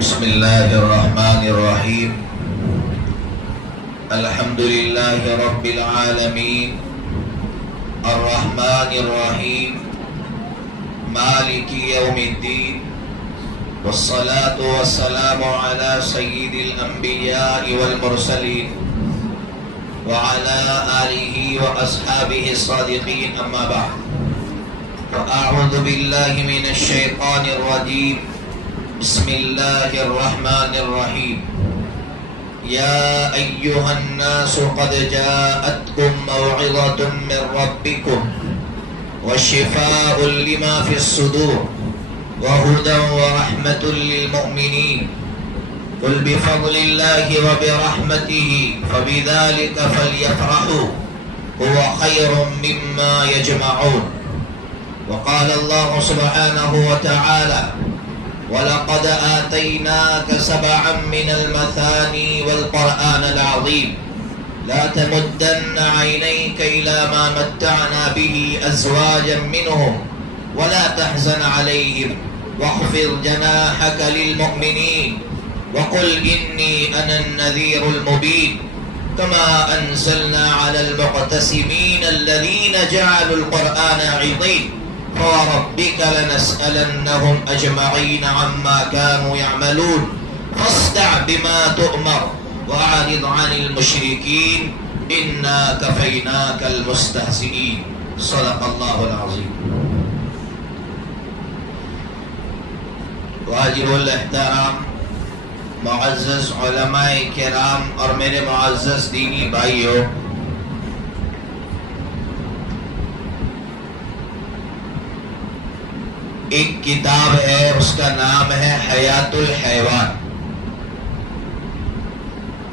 بسم اللہ الرحمن الرحیم الحمد للہ رب العالمین الرحمن الرحیم مالک یوم الدین والصلاة والسلام على سید الانبیاء والمرسلین وعلى آلہ واصحابہ الصادقین اما بعد فاعوذ باللہ من الشیطان الرجیم بسم اللہ الرحمن الرحیم یا ایہا الناس قد جاءتکم موعظۃ من ربکم وشفاء لما فی الصدور وہدی ورحمۃ للمؤمنین قل بفضل اللہ وبرحمتہ فبذلک فلیفرحوا هو خیر مما یجمعون وقال اللہ سبحانہ وتعالی وَلَقَدْ آتَيْنَاكَ سَبْعًا مِّنَ الْمَثَانِي وَالْقُرْآنَ الْعَظِيمَ لَا تَمُدَّنَّ عَيْنَيْكَ إِلَىٰ مَا مَتَّعْنَا بِهِ أَزْوَاجًا مِّنْهُمْ وَلَا تَحْزَنْ عَلَيْهِمْ وَاخْفِضْ جَنَاحَكَ لِلْمُؤْمِنِينَ وَقُلْ إِنِّي أَنَا النَّذِيرُ الْمُبِينُ كَمَا أَنزَلْنَا عَلَى الْمُقْتَسِمِينَ الَّذِينَ جَعَلُوا الْقُرْآنَ عِضِينَ فَوَرَبِّكَ لَنَسْأَلَنَّهُمْ أَجْمَعِينَ عَمَّا كَانُوا يَعْمَلُونَ فَاصْدَعْ بِمَا تُؤْمَرُ وَأَعْرِضْ عَنِ الْمُشْرِكِينَ إِنَّا كَفَيْنَاكَ الْمُسْتَهْزِئِينَ صدق اللہ العظیم۔ واجب الاحترام معزز علماء کرام اور میرے معزز دینی بھائیوں، ایک کتاب ہے، اس کا نام ہے حیات الحیوان،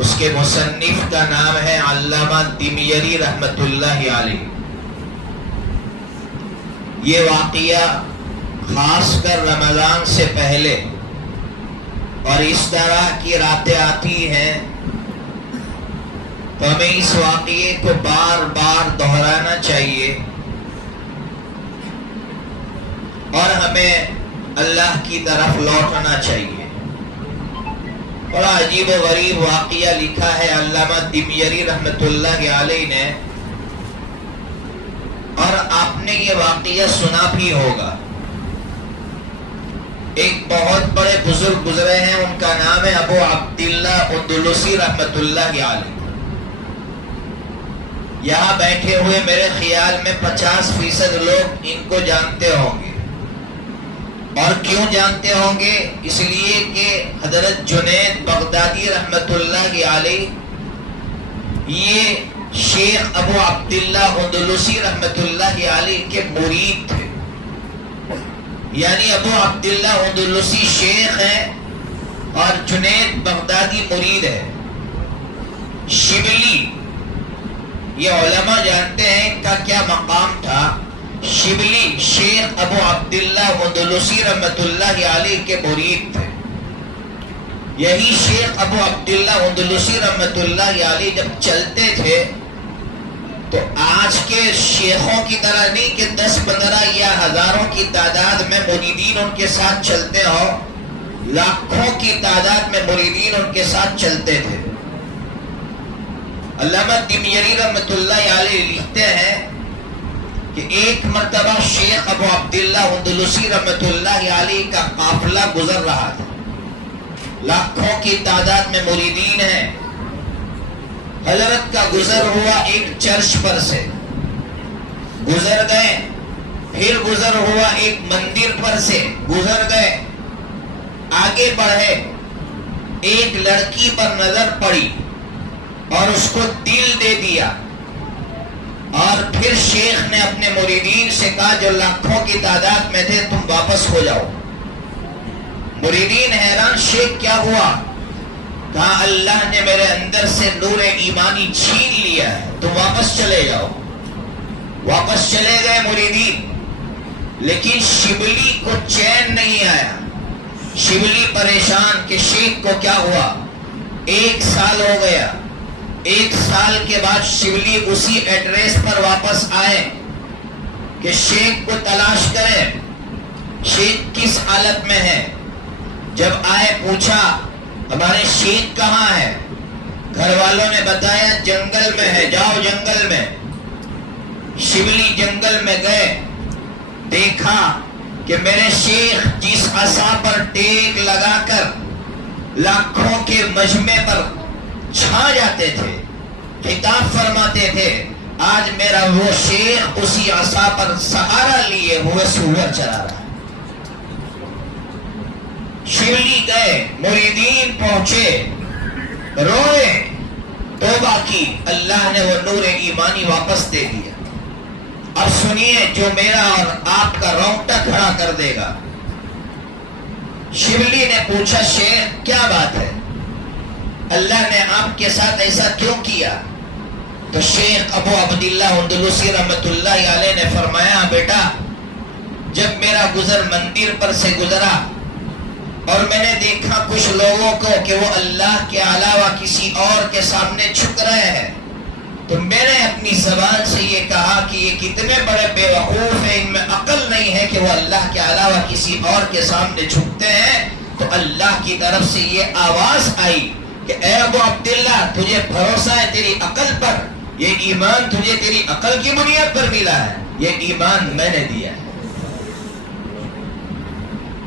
اس کے مصنف کا نام ہے علامہ دمیری رحمت اللہ علیہ۔ یہ واقعہ خاص کر رمضان سے پہلے اور اس طرح کی راتیں آتی ہیں تو ہمیں اس واقعے کو بار بار دہرانا چاہیے اور ہمیں اللہ کی طرف لوٹنا چاہیے۔ بڑا عجیب و غریب واقعہ لکھا ہے علامہ دمیری رحمت اللہ علیہ نے، اور آپ نے یہ واقعہ سنا بھی ہوگا۔ ایک بہت بڑے بزرگ گزرے ہیں، ان کا نام ہے ابو عبداللہ اندلسی رحمت اللہ علیہ۔ یہاں بیٹھے ہوئے میرے خیال میں 50% لوگ ان کو جانتے ہوں گے، اور کیوں جانتے ہوں گے؟ اس لیے کہ حضرت جنید بغدادی رحمت اللہ علیہ یہ شیخ ابو عبداللہ اندلسی رحمت اللہ علیہ کے مرید تھے، یعنی ابو عبداللہ اندلسی شیخ ہیں اور جنید بغدادی مرید ہے۔ شبلی، یہ علماء جانتے ہیں ان کا کیا مقام تھا۔ شبلی شیخ ابو عبداللہ اندلسی رحمت اللہ علیہ کے مرید تھے۔ یہی شیخ ابو عبداللہ اندلسی رحمت اللہ علیہ جب چلتے تھے تو آج کے شیخوں کی طرح نہیں کہ 10-15 یا ہزاروں کی تعداد میں مریدین ان کے ساتھ چلتے ہو، لاکھوں کی تعداد میں مریدین ان کے ساتھ چلتے تھے۔ علامہ دمیری رحمت اللہ علیہ لکھتے ہیں کہ ایک مرتبہ شیخ ابو عبداللہ اندلسی رحمت اللہ علیہ کا قافلہ گزر رہا تھا، لاکھوں کی تعداد میں مریدین ہیں۔ حضرت کا گزر ہوا ایک چرچ پر سے، گزر گئے، پھر گزر ہوا ایک مندر پر سے، گزر گئے، آگے بڑھے، ایک لڑکی پر نظر پڑی اور اس کو دل دے دیا، اور پھر شیخ نے اپنے مریدین سے کہا جو لاکھوں کی تعداد میں تھے تم واپس ہو جاؤ۔ مریدین حیران، شیخ کیا ہوا؟ کہا اللہ نے میرے اندر سے نور ایمانی چھین لیا ہے، تم واپس چلے جاؤ۔ واپس چلے گئے مریدین، لیکن شبلی کو چین نہیں آیا۔ شبلی پریشان کہ شیخ کو کیا ہوا۔ 1 سال ہو گیا، 1 سال کے بعد شبلی اسی ایڈریس پر واپس آئے کہ شیخ کو تلاش کریں، شیخ کس حالت میں ہے۔ جب آئے پوچھا ہمارے شیخ کہاں ہے؟ گھر والوں نے بتایا جنگل میں ہے، جاؤ جنگل میں۔ شبلی جنگل میں گئے، دیکھا کہ میرے شیخ جس عصا پر ٹیک لگا کر لاکھوں کے مجمع پر چھا جاتے تھے، خطاب فرماتے تھے، آج میرا وہ شیخ اسی عصا پر سہارا لیے ہوئے سور چلا رہا ہے۔ شبلی گئے، مریدین پہنچے، روئے، توبہ کی، اللہ نے وہ نور ایمانی واپس دے دیا۔ اب سنیے جو میرا اور آپ کا رونگٹا کھڑا کر دے گا۔ شبلی نے پوچھا شیخ کیا بات ہے؟ اللہ نے آپ کے ساتھ ایسا کیوں کیا؟ تو شیخ ابو عبداللہ اندلسی رحمت اللہ علیہ نے فرمایا بیٹا، جب میرا گزر مندر پر سے گزرا اور میں نے دیکھا کچھ لوگوں کو کہ وہ اللہ کے علاوہ کسی اور کے سامنے جھک رہے ہیں، تو میں نے اپنی زبان سے یہ کہا کہ یہ کتنے بڑے بے وقوف ہیں، ان میں عقل نہیں ہے کہ وہ اللہ کے علاوہ کسی اور کے سامنے جھکتے ہیں۔ تو اللہ کی طرف سے یہ آواز آئی کہ اے ابو عبداللہ، تجھے بھروسہ ہے تیری عقل پر، یہ ایمان تجھے تیری عقل کی بنیاد پر ملا ہے، یہ ایمان میں نے دیا ہے۔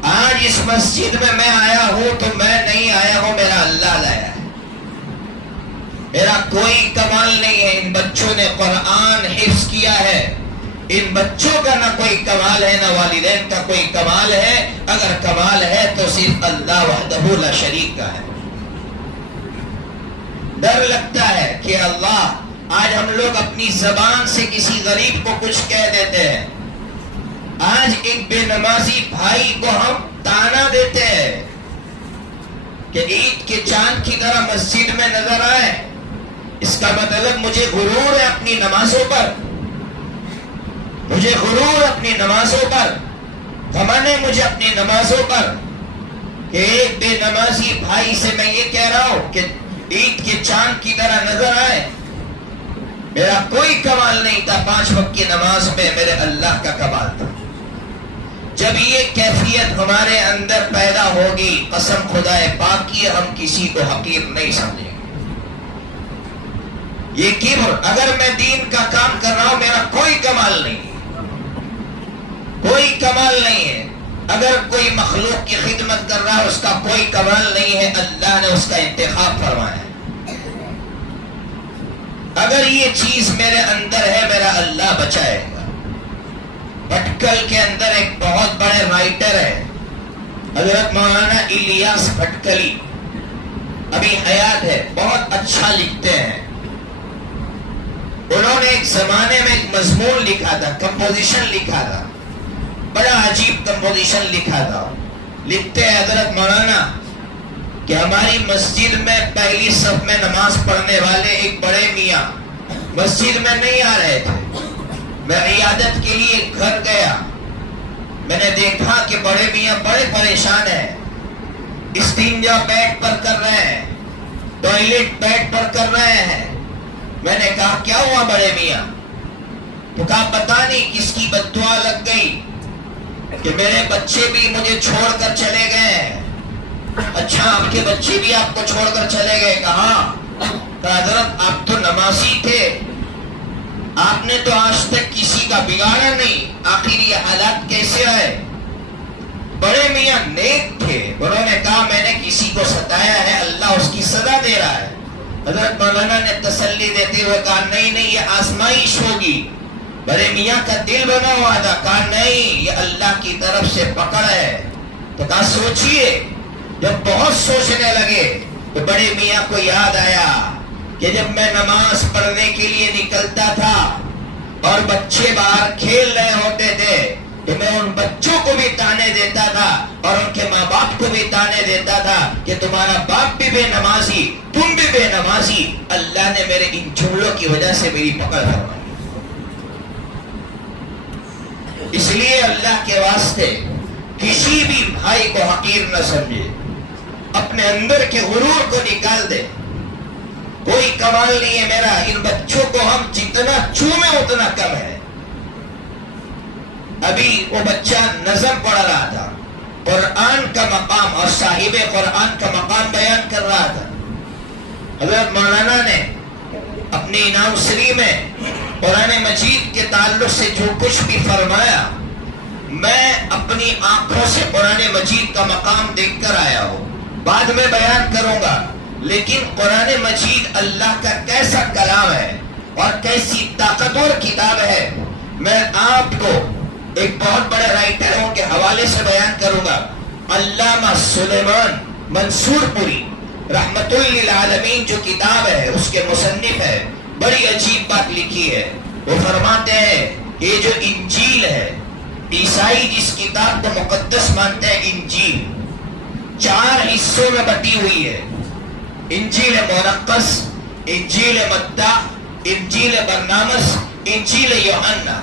آج اس مسجد میں آیا ہوں تو میں نہیں آیا ہوں، میرا اللہ لایا ہے، میرا کوئی کمال نہیں ہے۔ ان بچوں نے قرآن حفظ کیا ہے، ان بچوں کا نہ کوئی کمال ہے، نہ والدین کا کوئی کمال ہے، اگر کمال ہے تو صرف اللہ وحدہ لا شریک کا ہے۔ ڈر لگتا ہے کہ اللہ، آج ہم لوگ اپنی زبان سے کسی غریب کو کچھ کہہ دیتے ہیں، آج ایک بے نمازی بھائی کو ہم تانا دیتے ہیں کہ عید کے چاند کی طرح مسجد میں نظر آئے، اس کا مطلب مجھے غرور ہے اپنی نمازوں پر، مجھے غرور اپنی نمازوں پر، گھمنڈ ہے مجھے اپنی نمازوں پر کہ ایک بے نمازی بھائی سے میں یہ کہہ رہا ہوں کہ عید کے چاند کی طرح نظر آئے۔ میرا کوئی کمال نہیں تھا، 5 وقت کی نماز میں میرے اللہ کا کمال تھا۔ جب یہ کیفیت ہمارے اندر پیدا ہوگی، قسم خدا پاک کی، ہم کسی کو حقیر نہیں سمجھیں گے۔ یہ کبر، اگر میں دین کا کام کر رہا ہوں میرا کوئی کمال نہیں ہے، کوئی کمال نہیں ہے۔ اگر کوئی مخلوق کی خدمت کر رہا ہے اس کا کوئی کمال نہیں ہے، اللہ نے اس کا انتخاب فرمایا ہے۔ اگر یہ چیز میرے اندر ہے میرا اللہ بچائے گا۔ بھٹکل کے اندر ایک بہت بڑے رائٹر ہے حضرت مولانا الیاس بھٹکلی، ابھی حیات ہے، بہت اچھا لکھتے ہیں۔ انہوں نے ایک زمانے میں ایک مضمون لکھا تھا، کمپوزیشن لکھا تھا، بڑا عجیب کمپوزیشن لکھا تھا۔ لکھتے ہیں حضرت مولانا کہ ہماری مسجد میں پہلی صف میں نماز پڑھنے والے ایک بڑے میاں مسجد میں نہیں آ رہے تھے۔ میں عیادت کے لیے گھر گیا، میں نے دیکھا کہ بڑے میاں بڑے پریشان ہیں، استنجا بیڈ پر کر رہے ہیں، ٹوائلٹ بیڈ پر کر رہے ہیں۔ میں نے کہا کیا ہوا بڑے میاں؟ تو کہا پتہ نہیں کس کی بددعا لگ گئی کہ میرے بچے بھی مجھے چھوڑ کر چلے گئے۔ اچھا آپ کے بچے بھی آپ کو چھوڑ کر چلے گئے؟ کہا حضرت آپ تو نمازی تھے، آپ نے تو آج تک کسی کا بگاڑا نہیں، آخر یہ حالات کیسے آئے؟ بڑے میاں نیک تھے، انہوں نے کہا میں نے کسی کو ستایا ہے، اللہ اس کی سزا دے رہا ہے۔ حضرت مولانا نے تسلی دیتے ہوئے کہا نہیں نہیں یہ آزمائش ہوگی۔ بڑے میاں کا دل بنا ہوا تھا، کہا نہیں یہ اللہ کی طرف سے پکڑ ہے۔ تو کہا سوچئے۔ جب بہت سوچنے لگے تو بڑے میاں کو یاد آیا کہ جب میں نماز پڑھنے کے لیے نکلتا تھا اور بچے باہر کھیل رہے ہوتے تھے تو میں ان بچوں کو بھی تانے دیتا تھا اور ان کے ماں باپ کو بھی تانے دیتا تھا کہ تمہارا باپ بھی بے نمازی، تم بھی بے نمازی۔ اللہ نے میرے ان جملوں کی وجہ سے میری پکڑ فرمائی۔ اس لیے اللہ کے واسطے کسی بھی بھائی کو حقیر نہ سمجھے، اپنے اندر کے غرور کو نکال دے۔ کوئی کمال نہیں ہے میرا، ان بچوں کو ہم جتنا چومیں اتنا کم ہے۔ ابھی وہ بچہ نظم پڑھ رہا تھا، قرآن کا مقام اور صاحب قرآن کا مقام بیان کر رہا تھا. حضرت مولانا نے اپنی انعام سری میں قرآن مجید کے تعلق سے جو کچھ بھی فرمایا میں اپنی آنکھوں سے قرآن مجید کا مقام دیکھ کر آیا ہوں. بعد میں بیان کروں گا، لیکن قرآن مجید اللہ کا کیسا کلام ہے اور کیسی طاقتور کتاب ہے میں آپ کو ایک بہت بڑے رائٹروں کے حوالے سے بیان کروں گا. علامہ سلیمان منصور پوری رحمت للعالمین جو کتاب ہے اس کے مصنف ہے، بڑی عجیب بات لکھی ہے. وہ فرماتے ہیں یہ جو انجیل ہے، عیسائی جس کتاب کو مقدس مانتے ہیں، انجیل 4 حصوں میں بٹی ہوئی ہے. انجیل مرقس، انجیل متی، انجیل برنامس، انجیل یوحنا.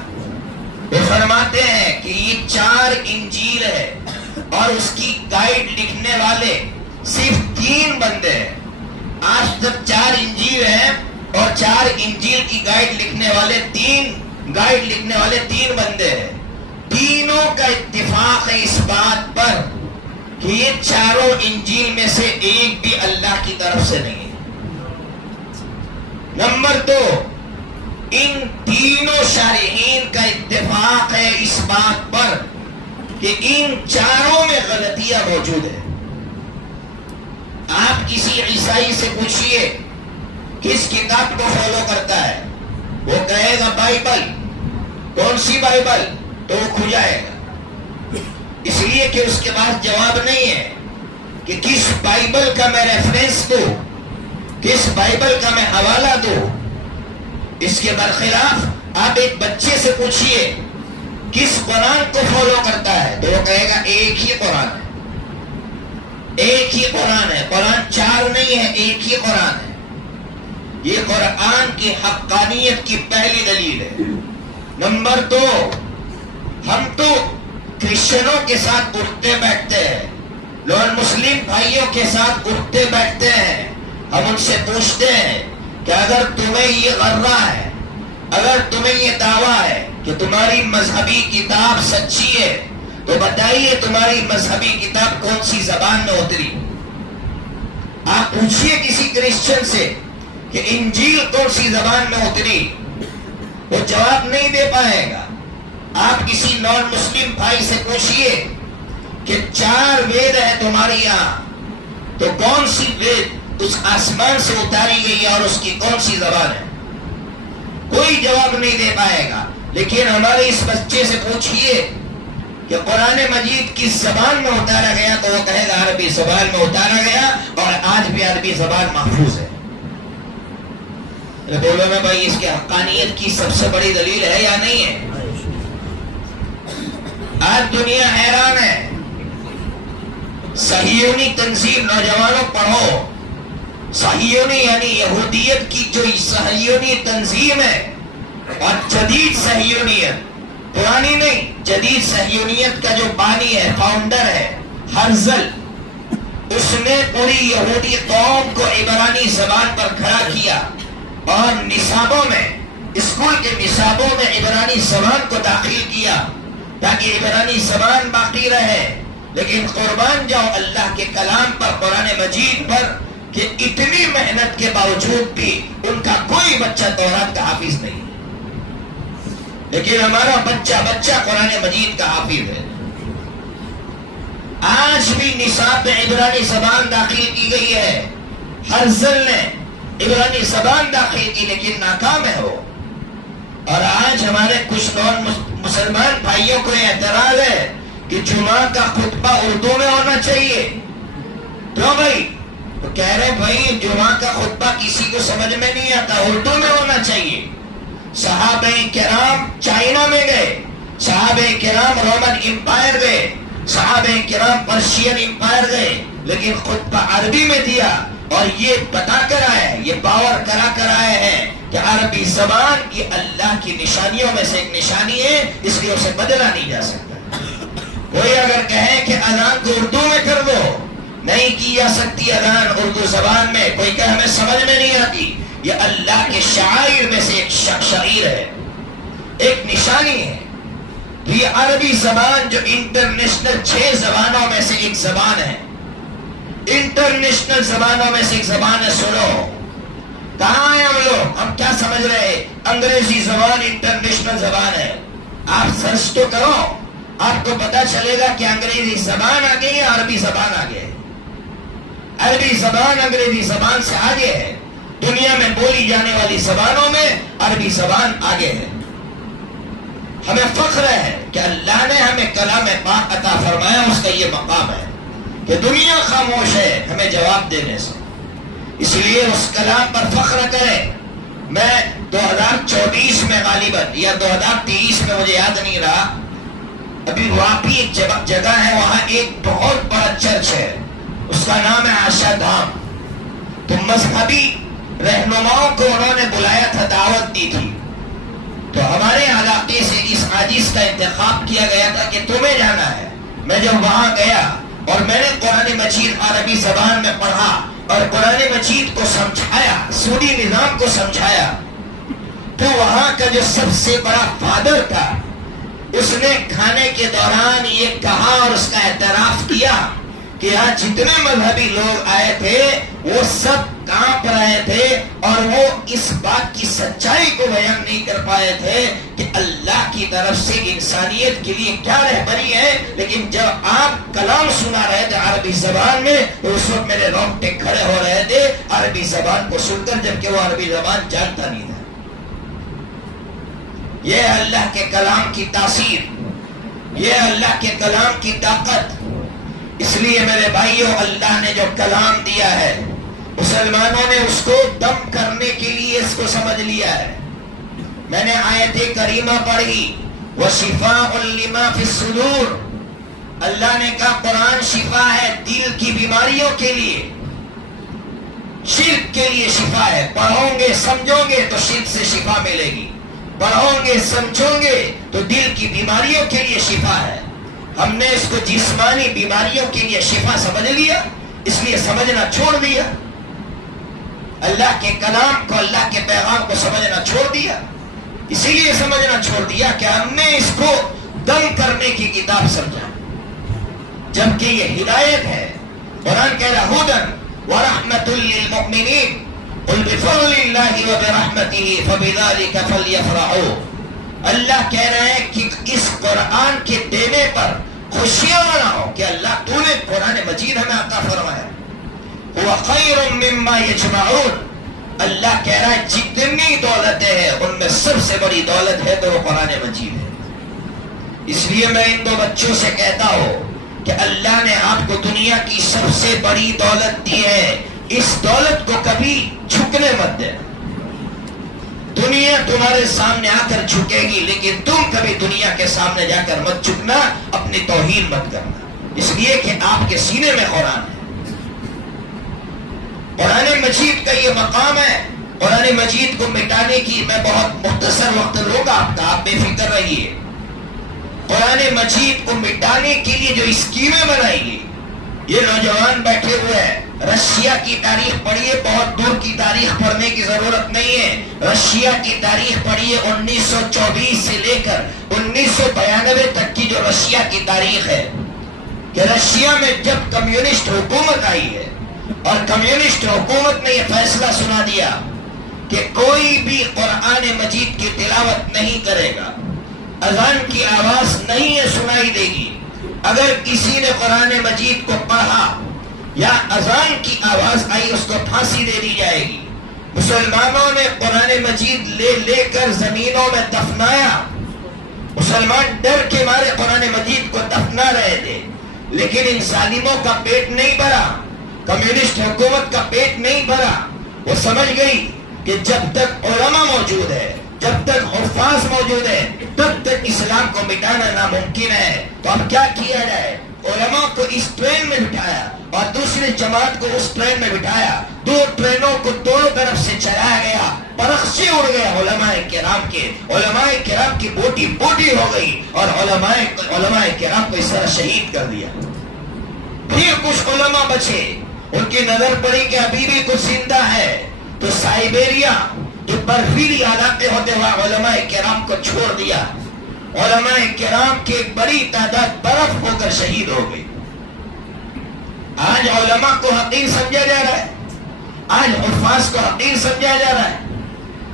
وہ فرماتے ہیں کہ یہ 4 انجیل ہے اور اس کی گائیڈ لکھنے والے صرف 3 بندے ہیں. آج تک 4 انجیل ہیں اور 4 انجیل کی گائیڈ لکھنے والے 3 بندے ہیں. تینوں کا اتفاق ہے اس بات پر کہ یہ 4 انجیل میں سے ایک بھی اللہ کی طرف سے نہیں ہے. نمبر 2، ان تینوں شارحین کا اتفاق ہے اس بات پر کہ ان 4 میں غلطیاں موجود ہیں. آپ کسی عیسائی سے پوچھئے کس کتاب کو فالو کرتا ہے، وہ کہے گا بائبل. کون سی بائبل؟ تو وہ کھجائے گا، اس لیے کہ اس کے پاس جواب نہیں ہے کہ کس بائبل کا میں ریفرنس دوں، کس بائبل کا میں حوالہ دوں. اس کے برخلاف آپ ایک بچے سے پوچھئے کس قرآن کو فالو کرتا ہے تو وہ کہے گا ایک ہی قرآن ہے، ایک ہی قرآن ہے. قرآن 4 نہیں ہے، ایک ہی قرآن ہے. یہ قرآن کی حقانیت کی پہلی دلیل ہے. نمبر 2، ہم تو کرسچنوں کے ساتھ اٹھتے بیٹھتے ہیں، نان مسلم بھائیوں کے ساتھ اٹھتے بیٹھتے ہیں. ہم ان سے پوچھتے ہیں کہ اگر تمہیں یہ غرہ ہے، اگر تمہیں یہ دعویٰ ہے کہ تمہاری مذہبی کتاب سچی ہے تو بتائیے تمہاری مذہبی کتاب کون سی زبان میں اتری. آپ پوچھئے کسی کرسچن سے کہ انجیل کون سی زبان میں اتری، وہ جواب نہیں دے پائے گا. آپ کسی نان مسلم بھائی سے پوچھئے کہ 4 وید ہے تمہارے یہاں تو کون سی وید اس آسمان سے اتاری گئی ہے اور اس کی کون سی زبان ہے، کوئی جواب نہیں دے پائے گا. لیکن ہمارے اس بچے سے پوچھئے کہ قرآن مجید کس زبان میں اتارا گیا تو وہ کہے گا عربی زبان میں اتارا گیا اور آج بھی عربی زبان محفوظ ہے. بولو نا بھائی، اس کی حقانیت کی سب سے بڑی دلیل ہے یا نہیں ہے؟ آج دنیا حیران ہے. صہیونی تنظیم، نوجوانوں پڑھو، صہیونی یعنی یہودیت کی جو صہیونی تنظیم ہے اور جدید صہیونیت، پرانی نہیں، جدید صہیونیت کا جو بانی ہے، فاؤنڈر ہے ہرزل، اس نے پوری یہودی قوم کو عبرانی زبان پر کھڑا کیا اور نصابوں میں، اسکول کے نصابوں میں عبرانی زبان کو داخل کیا تاکہ عبرانی زبان باقی رہے. لیکن قربان جاؤ اللہ کے کلام پر، قرآن مجید پر، کہ اتنی محنت کے باوجود بھی ان کا کوئی بچہ تورات کا حافظ نہیں، لیکن ہمارا بچہ قرآن مجید کا حافظ ہے. آج بھی نصاب میں عبرانی زبان داخل کی گئی ہے، ہرزل نے عبرانی زبان داخل کی لیکن ناکام ہے وہ. اور آج ہمارے کچھ نان مسلمان بھائیوں کو اعتراض ہے کہ جمعہ کا خطبہ اردو میں ہونا چاہیے. کیوں بھائی؟ تو کہہ رہے بھائی جمعہ کا خطبہ کسی کو سمجھ میں نہیں آتا، اردو میں ہونا چاہیے. صحابہ کرام چائنا میں گئے، صحابہ کرام رومن امپائر گئے، صحابہ کرام پرشین امپائر گئے، لیکن خطبہ عربی میں دیا اور یہ بتا کر آئے، یہ باور کرا کر آئے ہیں کہ عربی زبان یہ اللہ کی نشانیوں میں سے ایک نشانی ہے، اس لیے اسے بدلا نہیں جا سکتا. کوئی اگر کہے کہ اذان کو اردو میں کر دو، نہیں کی جا سکتی اذان اردو زبان میں. کوئی کہ ہمیں سمجھ میں نہیں آتی، یہ اللہ کے شعائر میں سے ایک شعیر ہے، ایک نشانی ہے. یہ عربی زبان جو انٹرنیشنل 6 زبانوں میں سے ایک زبان ہے، انٹرنیشنل زبانوں میں سے ایک زبان ہے. سنو کہاں ہیں ہم لوگ؟ ہم کیا سمجھ رہے ہیں انگریزی زبان انٹرنیشنل زبان ہے؟ آپ سرچ تو کرو، آپ کو پتا چلے گا کہ انگریزی زبان آگے ہے، عربی زبان آگے ہے. عربی زبان انگریزی زبان سے آگے ہے. دنیا میں بولی جانے والی زبانوں میں عربی زبان آگے ہے. ہمیں فخر ہے کہ اللہ نے ہمیں کلام پاک عطا فرمایا، اس کا یہ مقام ہے کہ دنیا خاموش ہے ہمیں جواب دینے سے، اس لیے اس کلام پر فخر کرے. میں 2024 میں غالباً یا 2023 میں مجھے یاد نہیں رہا، ابھی واپی ایک جگہ ہے، وہاں ایک بہت بڑا چرچ ہے، اس کا نام ہے آشا دھام. تو مذہبی رہنماؤں کو انہوں نے بلایا تھا، دعوت دی تھی. تو ہمارے علاقے سے اس حدیث کا انتخاب کیا گیا تھا کہ تمہیں جانا ہے. میں جب وہاں گیا اور میں نے قرآن مجید عربی زبان میں پڑھا اور قرآن مجید کو سمجھایا، سودی نظام کو سمجھایا، تو وہاں کا جو سب سے بڑا فادر تھا اس نے کھانے کے دوران یہ کہا اور اس کا اعتراف کیا کہ یہاں جتنے مذہبی لوگ آئے تھے وہ سب کانپ رہے تھے اور وہ اس بات کی سچائی کو بیان نہیں کر پائے تھے کہ اللہ کی طرف سے انسانیت کے لیے کیا رہبری ہے. لیکن جب آپ کلام سنا رہے تھے عربی زبان میں تو اس وقت میرے رونگٹے کھڑے ہو رہے تھے عربی زبان کو سن کر، جبکہ وہ عربی زبان جانتا نہیں تھا. یہ اللہ کے کلام کی تاثیر، یہ اللہ کے کلام کی طاقت. اس لیے میرے بھائیوں، اللہ نے جو کلام دیا ہے مسلمانوں نے اس کو دم کرنے کے لیے اس کو سمجھ لیا ہے. میں نے آیت کریمہ پڑھی وَشِفَاءٌ لِمَا فِي الصُّدُورِ، اللہ نے کہا قرآن شفا ہے دل کی بیماریوں کے لیے، شرک کے لیے شفا ہے. پڑھو گے سمجھو گے تو شرک سے شفا ملے گی، پڑھو گے سمجھو گے تو دل کی بیماریوں کے لیے شفا ہے. ہم نے اس کو جسمانی بیماریوں کے لیے شفا سمجھ لیا، اس لیے سمجھنا چھوڑ دیا. اللہ کے کلام کو، اللہ کے پیغام کو سمجھنا چھوڑ دیا. اسی لیے سمجھنا چھوڑ دیا کہ ہم نے اس کو دم کرنے کی کتاب سمجھا، جبکہ یہ ہدایت ہے. قرآن کہہ رہا ہدن وَرَحْمَةٌ لِّلْمُؤْمِنِينَ قُلْ بِفَضْلِ اللَّهِ وَبِرَحْمَتِهِ فَبِذَلِكَ فَلْيَفْرَحُوا. اللہ کہہ رہے ہیں کہ اس قرآن کے دینے پر خوشیاں مناؤ کہ اللہ تو نے قرآن مجید ہمیں عطا فرمایا. وَخَيْرٌ مِّمَّا يَجْمَعُونَ، اللہ کہہ رہا ہے جتنی دولتیں ہیں ان میں سب سے بڑی دولت ہے تو وہ قرآن مجید ہے. اس لیے میں ان 2 بچوں سے کہتا ہوں کہ اللہ نے آپ کو دنیا کی سب سے بڑی دولت دی ہے، اس دولت کو کبھی جھکنے مت دے. دنیا تمہارے سامنے آ کر جھکے گی لیکن تم کبھی دنیا کے سامنے جا کر مت جھکنا، اپنی توہین مت کرنا، اس لیے کہ آپ کے سینے میں قرآن ہے. قرآن مجید کا یہ مقام ہے. قرآن مجید کو مٹانے کی میں بہت مختصر وقت لوں گا آپ کا، آپ بے فکر رہیے. قرآن مجید کو مٹانے کے لیے جو اسکیمیں بنائی گئی، یہ نوجوان بیٹھے ہوئے ہیں، رشیا کی تاریخ پڑھیے، بہت دور کی تاریخ پڑھنے کی ضرورت نہیں ہے. رشیا کی تاریخ پڑھیے 1924 سے لے کر 1992 تک کی جو رشیا کی تاریخ ہے، کہ رشیا میں جب کمیونسٹ حکومت آئی ہے اور کمیونسٹ حکومت نے یہ فیصلہ سنا دیا کہ کوئی بھی قرآن مجید کی تلاوت نہیں کرے گا، اذان کی آواز نہیں سنائی دے گی. اگر کسی نے قرآن مجید کو پڑھا یا اذان کی آواز آئی اس کو پھانسی دے دی جائے گی. مسلمانوں نے قرآن مجید لے کر زمینوں میں دفنایا. مسلمان ڈر کے مارے قرآن مجید کو دفنا رہے تھے، لیکن ان ظالموں کا پیٹ نہیں بھرا، کمیونسٹ حکومت کا پیٹ نہیں بھرا. وہ سمجھ گئی کہ جب تک علماء موجود ہے، جب تک حفاظ موجود ہے، تب تک اسلام کو مٹانا ناممکن ہے. تو اب کیا کیا جائے؟ علماء کو اس ٹرین میں بٹھایا اور دوسری جماعت کو اس ٹرین میں بٹھایا. 2 ٹرینوں کو دونوں طرف سے چلایا گیا، پرخشے اڑ گئے علماء کرام کے. علماء کرام کی بوٹی بوٹی ہو گئی اور علماء کرام کو اس طرح شہید کر دیا. پھر کچھ علماء بچے، ان کی نظر پڑی کہ ابھی بھی کچھ زندہ ہے، تو سائبیریا جو برفیلی علاقے ہوتے ہوئے علماء کرام کو چھوڑ دیا. علماء کرام کی ایک بڑی تعداد برف ہو کر شہید ہو گئی. آج علماء کو حقیر سمجھا جا رہا ہے, آج حفاظ کو حقیر سمجھا جا رہا ہے.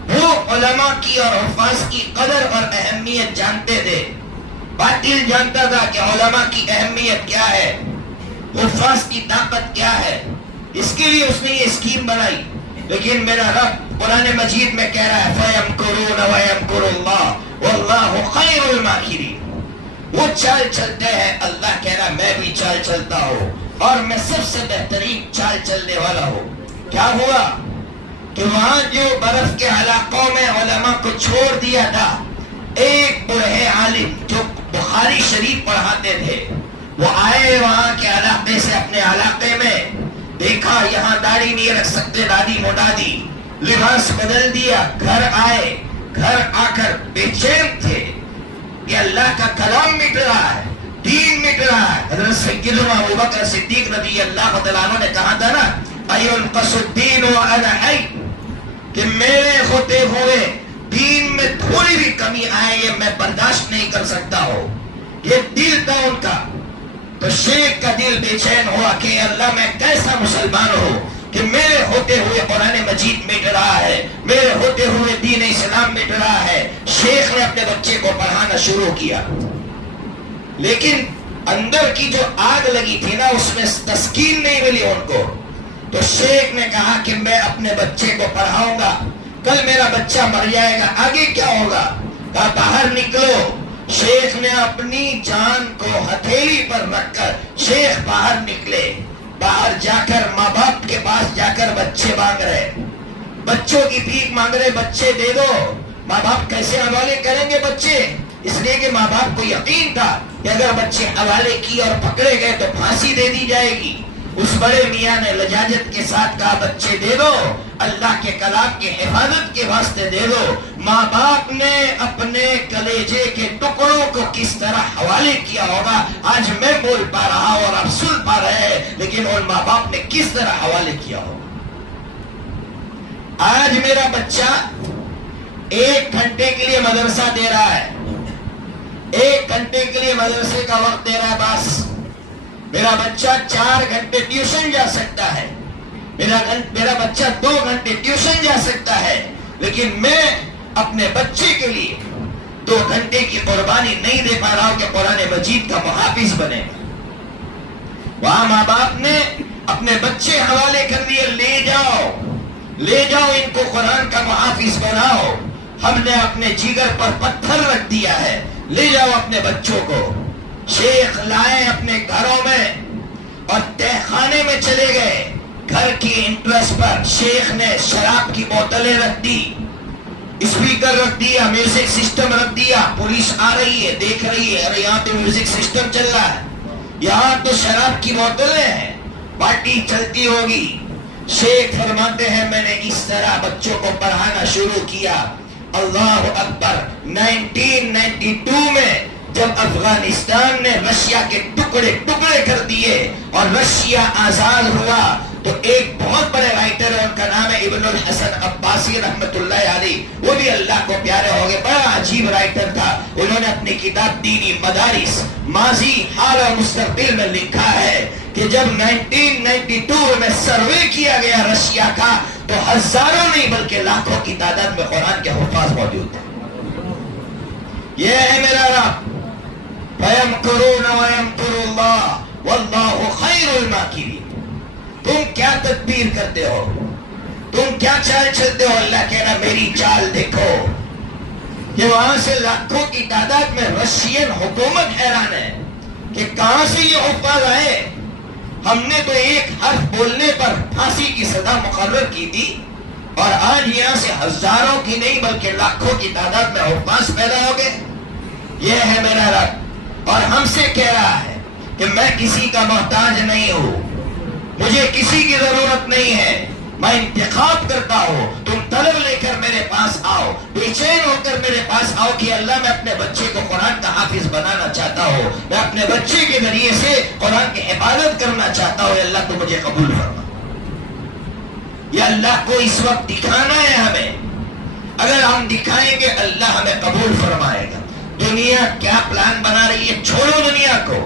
وہ علماء کی اور حفاظ کی قدر اور اہمیت جانتے تھے. باطل جانتا تھا کہ علماء کی اہمیت کیا ہے, حفاظ کی طاقت کیا ہے. اس کے لیے اس نے یہ اسکیم بنائی. لیکن میرا رب قرآن مجید میں کہہ رہا ہے فَيَمْكُرُونَ وَيَمْكُرُ اللَّهُ وَاللَّهُ خَيْرُ الْمَاكِرِينَ. وہ چال چلتے ہیں, اللہ کہہ رہا میں بھی چال چلتا ہوں اور میں سب سے بہترین چال چلنے والا ہوں. کیا ہوا کہ وہاں جو برف کے علاقوں میں علماء کو چھوڑ دیا تھا, ایک بڑے عالم جو بخاری شریف پڑھاتے تھے وہ آئے وہاں کے علاقے سے اپنے علاقے میں, دیکھا یہاں داڑھی نہیں رکھ سکتے دادی مڈادی, لباس بدل دیا, گھر آئے, گھر آ کر بے چین تھے کہ اللہ کا کلام مٹ رہا ہے, دین مٹ رہا ہے. حضرت سیدنا ابوبکر صدیق رضی اللہ تعالیٰ عنہ نے کہا تھا نا اَيُنْقَصُ الدِّينُ وَأَنَا حَيٌّ, کہ میرے ہوتے ہوئے دین میں تھوڑی بھی کمی آئے یہ میں برداشت نہیں کر سکتا ہوں. یہ دل تھا ان کا. تو شیخ کا دل بے چین ہوا کہ اللہ میں کیسا مسلمان ہوں کہ میرے ہوتے ہوئے قرآن مجید مٹ رہا ہے, میرے ہوتے ہوئے دین اسلام مٹ رہا ہے. شیخ نے اپنے بچے کو پڑھانا شروع کیا, لیکن اندر کی جو آگ لگی تھی نا اس میں تسکین نہیں ملی ان کو. تو شیخ نے کہا کہ میں اپنے بچے کو پڑھاؤں گا, کل میرا بچہ مر جائے گا, آگے کیا ہوگا. کہا باہر نکلو. شیخ نے اپنی جان کو ہتھیلی پر رکھ کر شیخ باہر نکلے. باہر جا کر ماں باپ کے پاس جا کر بچے مانگ رہے, بچوں کی بھیک مانگ رہے, بچے دے دو. ماں باپ کیسے حوالے کریں گے بچے, اس لیے کہ ماں باپ کو یقین تھا کہ اگر بچے حوالے کیے اور پکڑے گئے تو پھانسی دے دی جائے گی. اس بڑے میاں نے لجاجت کے ساتھ کہا بچے دے دو, اللہ کے کلام کی حفاظت کے واسطے دے دو. ماں باپ نے اپنے کلیجے کے ٹکڑوں کو کس طرح حوالے کیا ہوگا آج میں بول پا رہا ہوں اور آپ سن پا رہے ہیں, لیکن ان ماں باپ نے کس طرح حوالے کیا ہوگا. آج میرا بچہ 1 گھنٹے کے لیے مدرسہ دے رہا ہے, 1 گھنٹے کے لیے مدرسے کا وقت دے رہا ہے. بس میرا بچہ 4 گھنٹے ٹیوشن جا سکتا ہے, میرا بچہ 2 گھنٹے ٹیوشن جا سکتا ہے, لیکن میں اپنے بچے کے لیے 2 گھنٹے کی قربانی نہیں دے پا رہا ہوں کہ قرآن مجید کا محافظ بنے گا. وہاں ماں باپ نے اپنے بچے حوالے کر دیے, لے جاؤ ان کو قرآن کا محافظ بناؤ. ہم نے اپنے جگر پر پتھر رکھ دیا ہے, لے جاؤ اپنے بچوں کو. شیخ لائے اپنے گھروں میں اور تہ خانے میں چلے گئے. گھر کی انٹرسٹ پر شیخ نے شراب کی بوتلیں رکھ دی, اسپیکر رکھ دیا, میوزک سسٹم رکھ دیا. پولیس آ رہی ہے, دیکھ رہی ہے, ارے یہاں تو میوزک سسٹم چل رہا ہے, یہاں تو شراب کی بوتلیں ہیں, پارٹی چلتی ہوگی. شیخ فرماتے ہیں میں نے اس طرح بچوں کو پڑھانا شروع کیا. اللہ اکبر. 1992 میں جب افغانستان نے رشیا کے ٹکڑے ٹکڑے کر دیے اور رشیا آزاد ہوا تو ایک بہت بڑے رائٹر ہے, ان کا نام ہے ابن الحسن عباسی رحمت اللہ علیہ, وہ بھی اللہ کو پیارے ہو گئے. بڑا عجیب رائٹر تھا. انہوں نے اپنی کتاب دینی مدارس ماضی حال اور مستقبل میں لکھا ہے کہ جب 1992 میں سروے کیا گیا رشیا کا تو ہزاروں نہیں بلکہ لاکھوں کی تعداد میں قرآن کے حفاظ موجود تھے. یہ ہے میرا رب. فَيَمْكُرُونَ وَيَمْكُرُ اللَّهُ وَاللَّهُ خَيْرُ الْمَاكِرِينَ. تم کیا تدبیر کرتے ہو, تم کیا چال چلتے ہو. اللہ کہہ رہا میری چال دیکھو. کہ وہاں سے لاکھوں کی تعداد میں رشین حکومت حیران ہے کہ کہاں سے یہ حفاظ آئے. ہم نے تو ایک حرف بولنے پر پھانسی کی سزا مقرر کی تھی اور آج یہاں سے ہزاروں کی نہیں بلکہ لاکھوں کی تعداد میں حفاظ پیدا ہو گئے. یہ ہے میرا رب اور ہم سے کہہ رہا ہے کہ میں کسی کا محتاج نہیں ہوں, مجھے کسی کی ضرورت نہیں ہے. میں انتخاب کرتا ہوں, تم طلب لے کر میرے پاس آؤ, بے چین ہو کر میرے پاس آؤ کہ اللہ میں اپنے بچے کو قرآن کا حافظ بنانا چاہتا ہوں, میں اپنے بچے کے ذریعے سے قرآن کی عبادت کرنا چاہتا ہوں. اللہ تو مجھے قبول فرما. یہ اللہ کو اس وقت دکھانا ہے ہمیں. اگر ہم دکھائیں گے اللہ ہمیں قبول فرمائے گا. دنیا کیا پلان بنا رہی ہے، چھوڑو دنیا کو.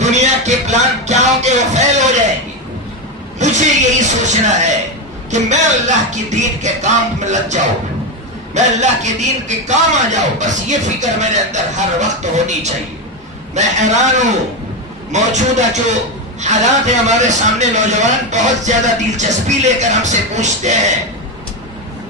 دنیا کے پلان کیا ہوں گے، وہ فیل ہو جائیں گے. مجھے یہی سوچنا ہے کہ میں اللہ کی دین کے کام میں لگ جاؤں، میں اللہ کے دین کے کام آ جاؤں. بس یہ فکر میرے اندر ہر وقت ہونی چاہیے. میں حیران ہوں موجودہ جو حالات ہیں ہمارے سامنے، نوجوان بہت زیادہ دلچسپی لے کر ہم سے پوچھتے ہیں.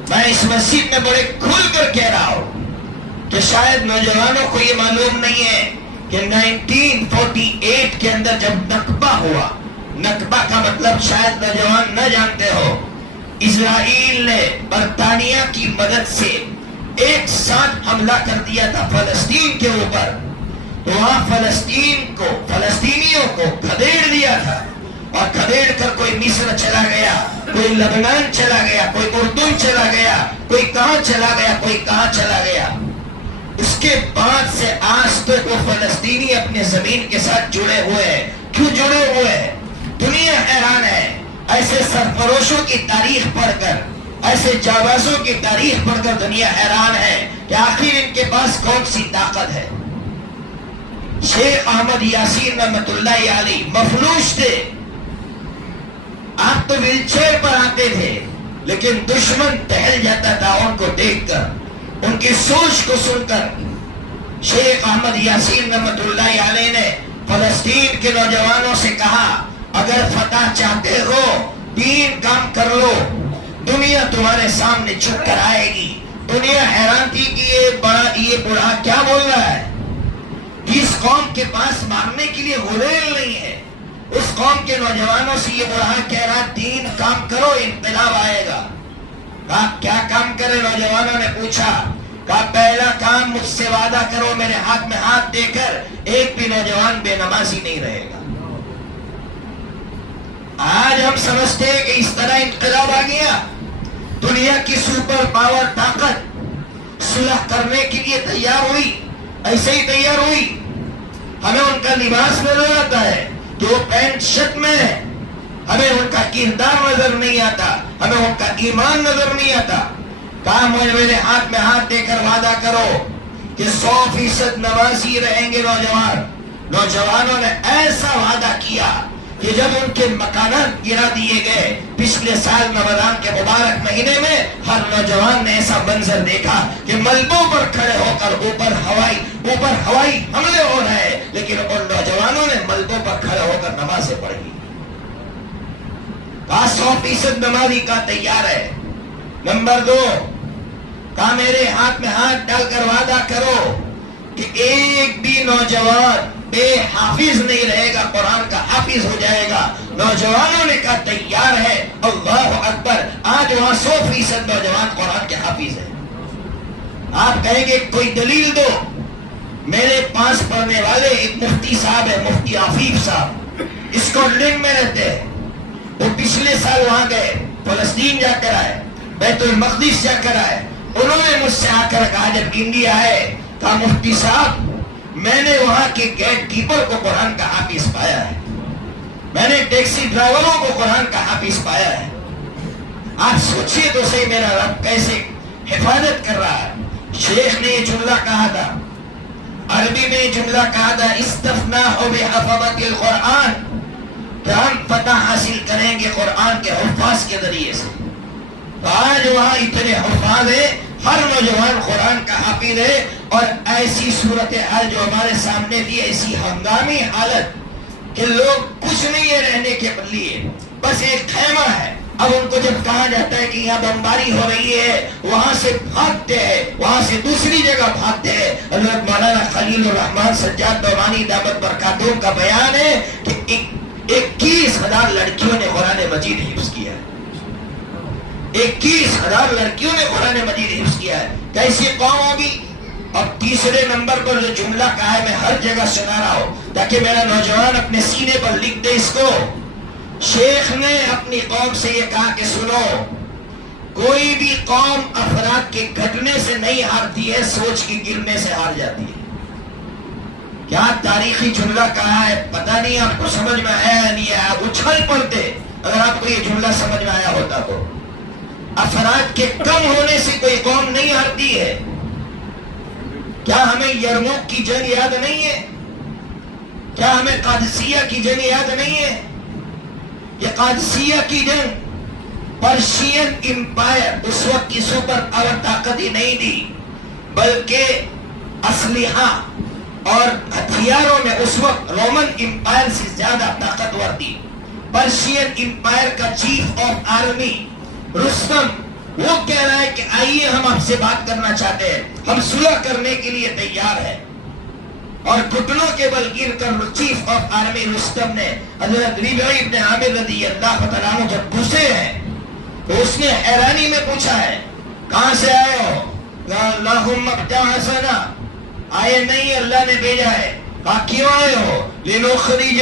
میں اس مسجد میں بڑے کھل کر کہہ رہا ہوں کہ شاید نوجوانوں کو یہ معلوم نہیں ہے کہ 1948 کے اندر جب نکبہ ہوا، نکبہ کا مطلب شاید نوجوان نہ جانتے ہو. اسرائیل نے برطانیہ کی مدد سے ایک ساتھ حملہ کر دیا تھا فلسطین کے اوپر. تو وہاں فلسطینیوں کو کھدیڑ دیا تھا، اور کھدیڑ کر کوئی مصر چلا گیا، کوئی لبنان چلا گیا، کوئی اردن چلا گیا، کوئی کہاں چلا گیا، کوئی کہاں چلا گیا. اس کے بعد سے آج تک وہ فلسطینی اپنے زمین کے ساتھ جڑے ہوئے ہیں. کیوں جڑے ہوئے ہیں؟ دنیا حیران ہے. ایسے سرفروشوں کی تاریخ پڑھ کر، ایسے جابازوں کی تاریخ پڑھ کر دنیا حیران ہے کہ آخر ان کے پاس کون سی طاقت ہے. شیخ احمد یاسین رحمت اللہ علیہ مفلوج تھے. آپ تو ویل چیئر پر آتے تھے، لیکن دشمن ٹہل جاتا تھا ان کو دیکھ کر، ان کی سوچ کو سن کر. شیخ احمد یاسین رحمت اللہ علیہ نے فلسطین کے نوجوانوں سے کہا، اگر فتح چاہتے ہو دین کام کر لو، دنیا تمہارے سامنے جھک کر آئے گی. دنیا حیران تھی کہ یہ بڑھا کیا بول رہا ہے. اس قوم کے پاس مارنے کے لیے غلیل نہیں ہے. اس قوم کے نوجوانوں سے یہ بڑھا کہہ رہا دین کام کرو، انقلاب آئے گا. کہا کیا کام کرے؟ نوجوانوں نے پوچھا. کہا پہلا کام مجھ سے وعدہ کرو میرے ہاتھ میں ہاتھ دے کر ایک بھی نوجوان بے نمازی نہیں رہے گا. آج ہم سمجھتے ہیں کہ اس طرح انقلاب آ گیا. دنیا کی سپر پاور طاقت صلح کرنے کے لیے تیار ہوئی، ایسے ہی تیار ہوئی. ہمیں ان کا لباس نظر آتا ہے کہ وہ پینٹ شرٹ میں ہے، ہمیں ان کا کردار نظر نہیں آتا، ہمیں ان کا ایمان نظر نہیں آتا. کہا میرے ہاتھ میں ہاتھ دے کر وعدہ کرو کہ 100% نمازی رہیں گے نوجوان. نوجوانوں نے ایسا وعدہ کیا کہ جب ان کے مکانات گرا دیے گئے پچھلے سال رمضان کے مبارک مہینے میں، ہر نوجوان نے ایسا منظر دیکھا کہ ملبوں پر کھڑے ہو کر اوپر ہوائی حملے ہو رہے ہیں، لیکن ان نوجوانوں نے ملبوں پر کھڑے ہو کر نمازیں پڑھی. کہا 100% نمازی کا تیار ہے. نمبر 2، کہا میرے ہاتھ میں ہاتھ ڈال کر وعدہ کرو کہ ایک بھی نوجوان بے حافظ نہیں رہے گا، قرآن کا حافظ ہو جائے گا. نوجوانوں نے کہا تیار ہے. اللہ اکبر. آج وہاں 100% نوجوان قرآن کے حافظ ہیں. آپ کہیں گے کوئی دلیل دو. میرے پاس پڑھنے والے ایک مفتی صاحب ہے، مفتی عفیف صاحب، اسکاٹ لینڈ میں رہتے ہیں. وہ پچھلے سال وہاں گئے، فلسطین جا کر آئے، بیت المقدس جا کر آئے. انہوں نے مجھ سے آ کر کہا جب انڈیا آئے، کہا مفتی صاحب میں نے وہاں کے گیٹ کیپر کو قرآن کا حافظ پایا ہے، میں نے ٹیکسی ڈرائیوروں کو قرآن کا حافظ پایا ہے. آپ سوچئے تو صحیح میرا رب کیسے حفاظت کر رہا ہے. شیخ نے یہ جملہ کہا تھا، عربی میں یہ جملہ کہا تھا، استفناہ بحفظۃ القرآن، کہ ہم فتح حاصل کریں گے قرآن کے حفاظ کے ذریعے سے. تو آج وہاں اتنے حفاظ ہیں، ہر نوجوان قرآن کا حافظ ہے. اور ایسی صورتحال جو ہمارے سامنے تھی، ایسی ہنگامی حالت کہ لوگ کچھ نہیں ہے رہنے کے لیے، بس ایک خیمہ ہے. اب ان کو جب کہا جاتا ہے کہ یہاں بمباری ہو رہی ہے، وہاں سے بھاگتے ہیں، وہاں سے دوسری جگہ بھاگتے ہیں. حضرت مولانا خلیل الرحمان سجاد بامانی دامت برکاتہم کا بیان ہے کہ 21,000 لڑکیوں نے قرآن مجید حفظ کیا ہے. 21,000 لڑکیوں نے قرآن مجید حفظ کیا ہے. کیسی قوم ہوگی؟ اب تیسرے نمبر پر جو جملہ کہا ہے میں ہر جگہ سنا رہا ہوں تاکہ میرا نوجوان اپنے سینے پر لکھ دے اس کو. شیخ نے اپنی قوم سے یہ کہا کہ سنو، کوئی بھی قوم افراد کے گھٹنے سے نہیں ہارتی ہے، سوچ کے گرنے سے ہار جاتی ہے. کیا تاریخی جملہ کہا ہے، پتہ نہیں آپ کو سمجھ میں آیا یا نہیں آیا. اچھل پڑتے اگر آپ کو یہ جملہ سمجھ میں آیا ہوتا تو. افراد کے کم ہونے سے کوئی قوم نہیں ہارتی ہے. کیا ہمیں یرموک کی جنگ یاد نہیں ہے؟ کیا ہمیں قادسیہ کی جنگ یاد نہیں ہے؟ یہ قادسیہ کی جنگ پرشین امپائر اس وقت کی سپر پاور طاقت ہی نہیں دی، بلکہ اسلحہ اور ہتھیاروں میں اس وقت رومن امپائر سے زیادہ طاقتور تھی۔ پرشین امپائر کا چیف آف آرمی رستم وہ کہہ رہا ہے کہ آئیے ہم آپ سے بات کرنا چاہتے ہیں، ہم صلح کرنے کے لیے تیار ہیں، اور گھٹنوں کے بل گر کر چیف آف آرمی رستم نے حضرت ربیعہ ابن عامر رضی اللہ تعالیٰ عنہ جب گھسے ہیں تو اس نے حیرانی میں پوچھا ہے کہاں سے آئے ہو؟ اللہم ابتعثنا، آئے نہیں اللہ نے بھیجا ہے۔ کہا کیوں آئے ہو؟ لنخرج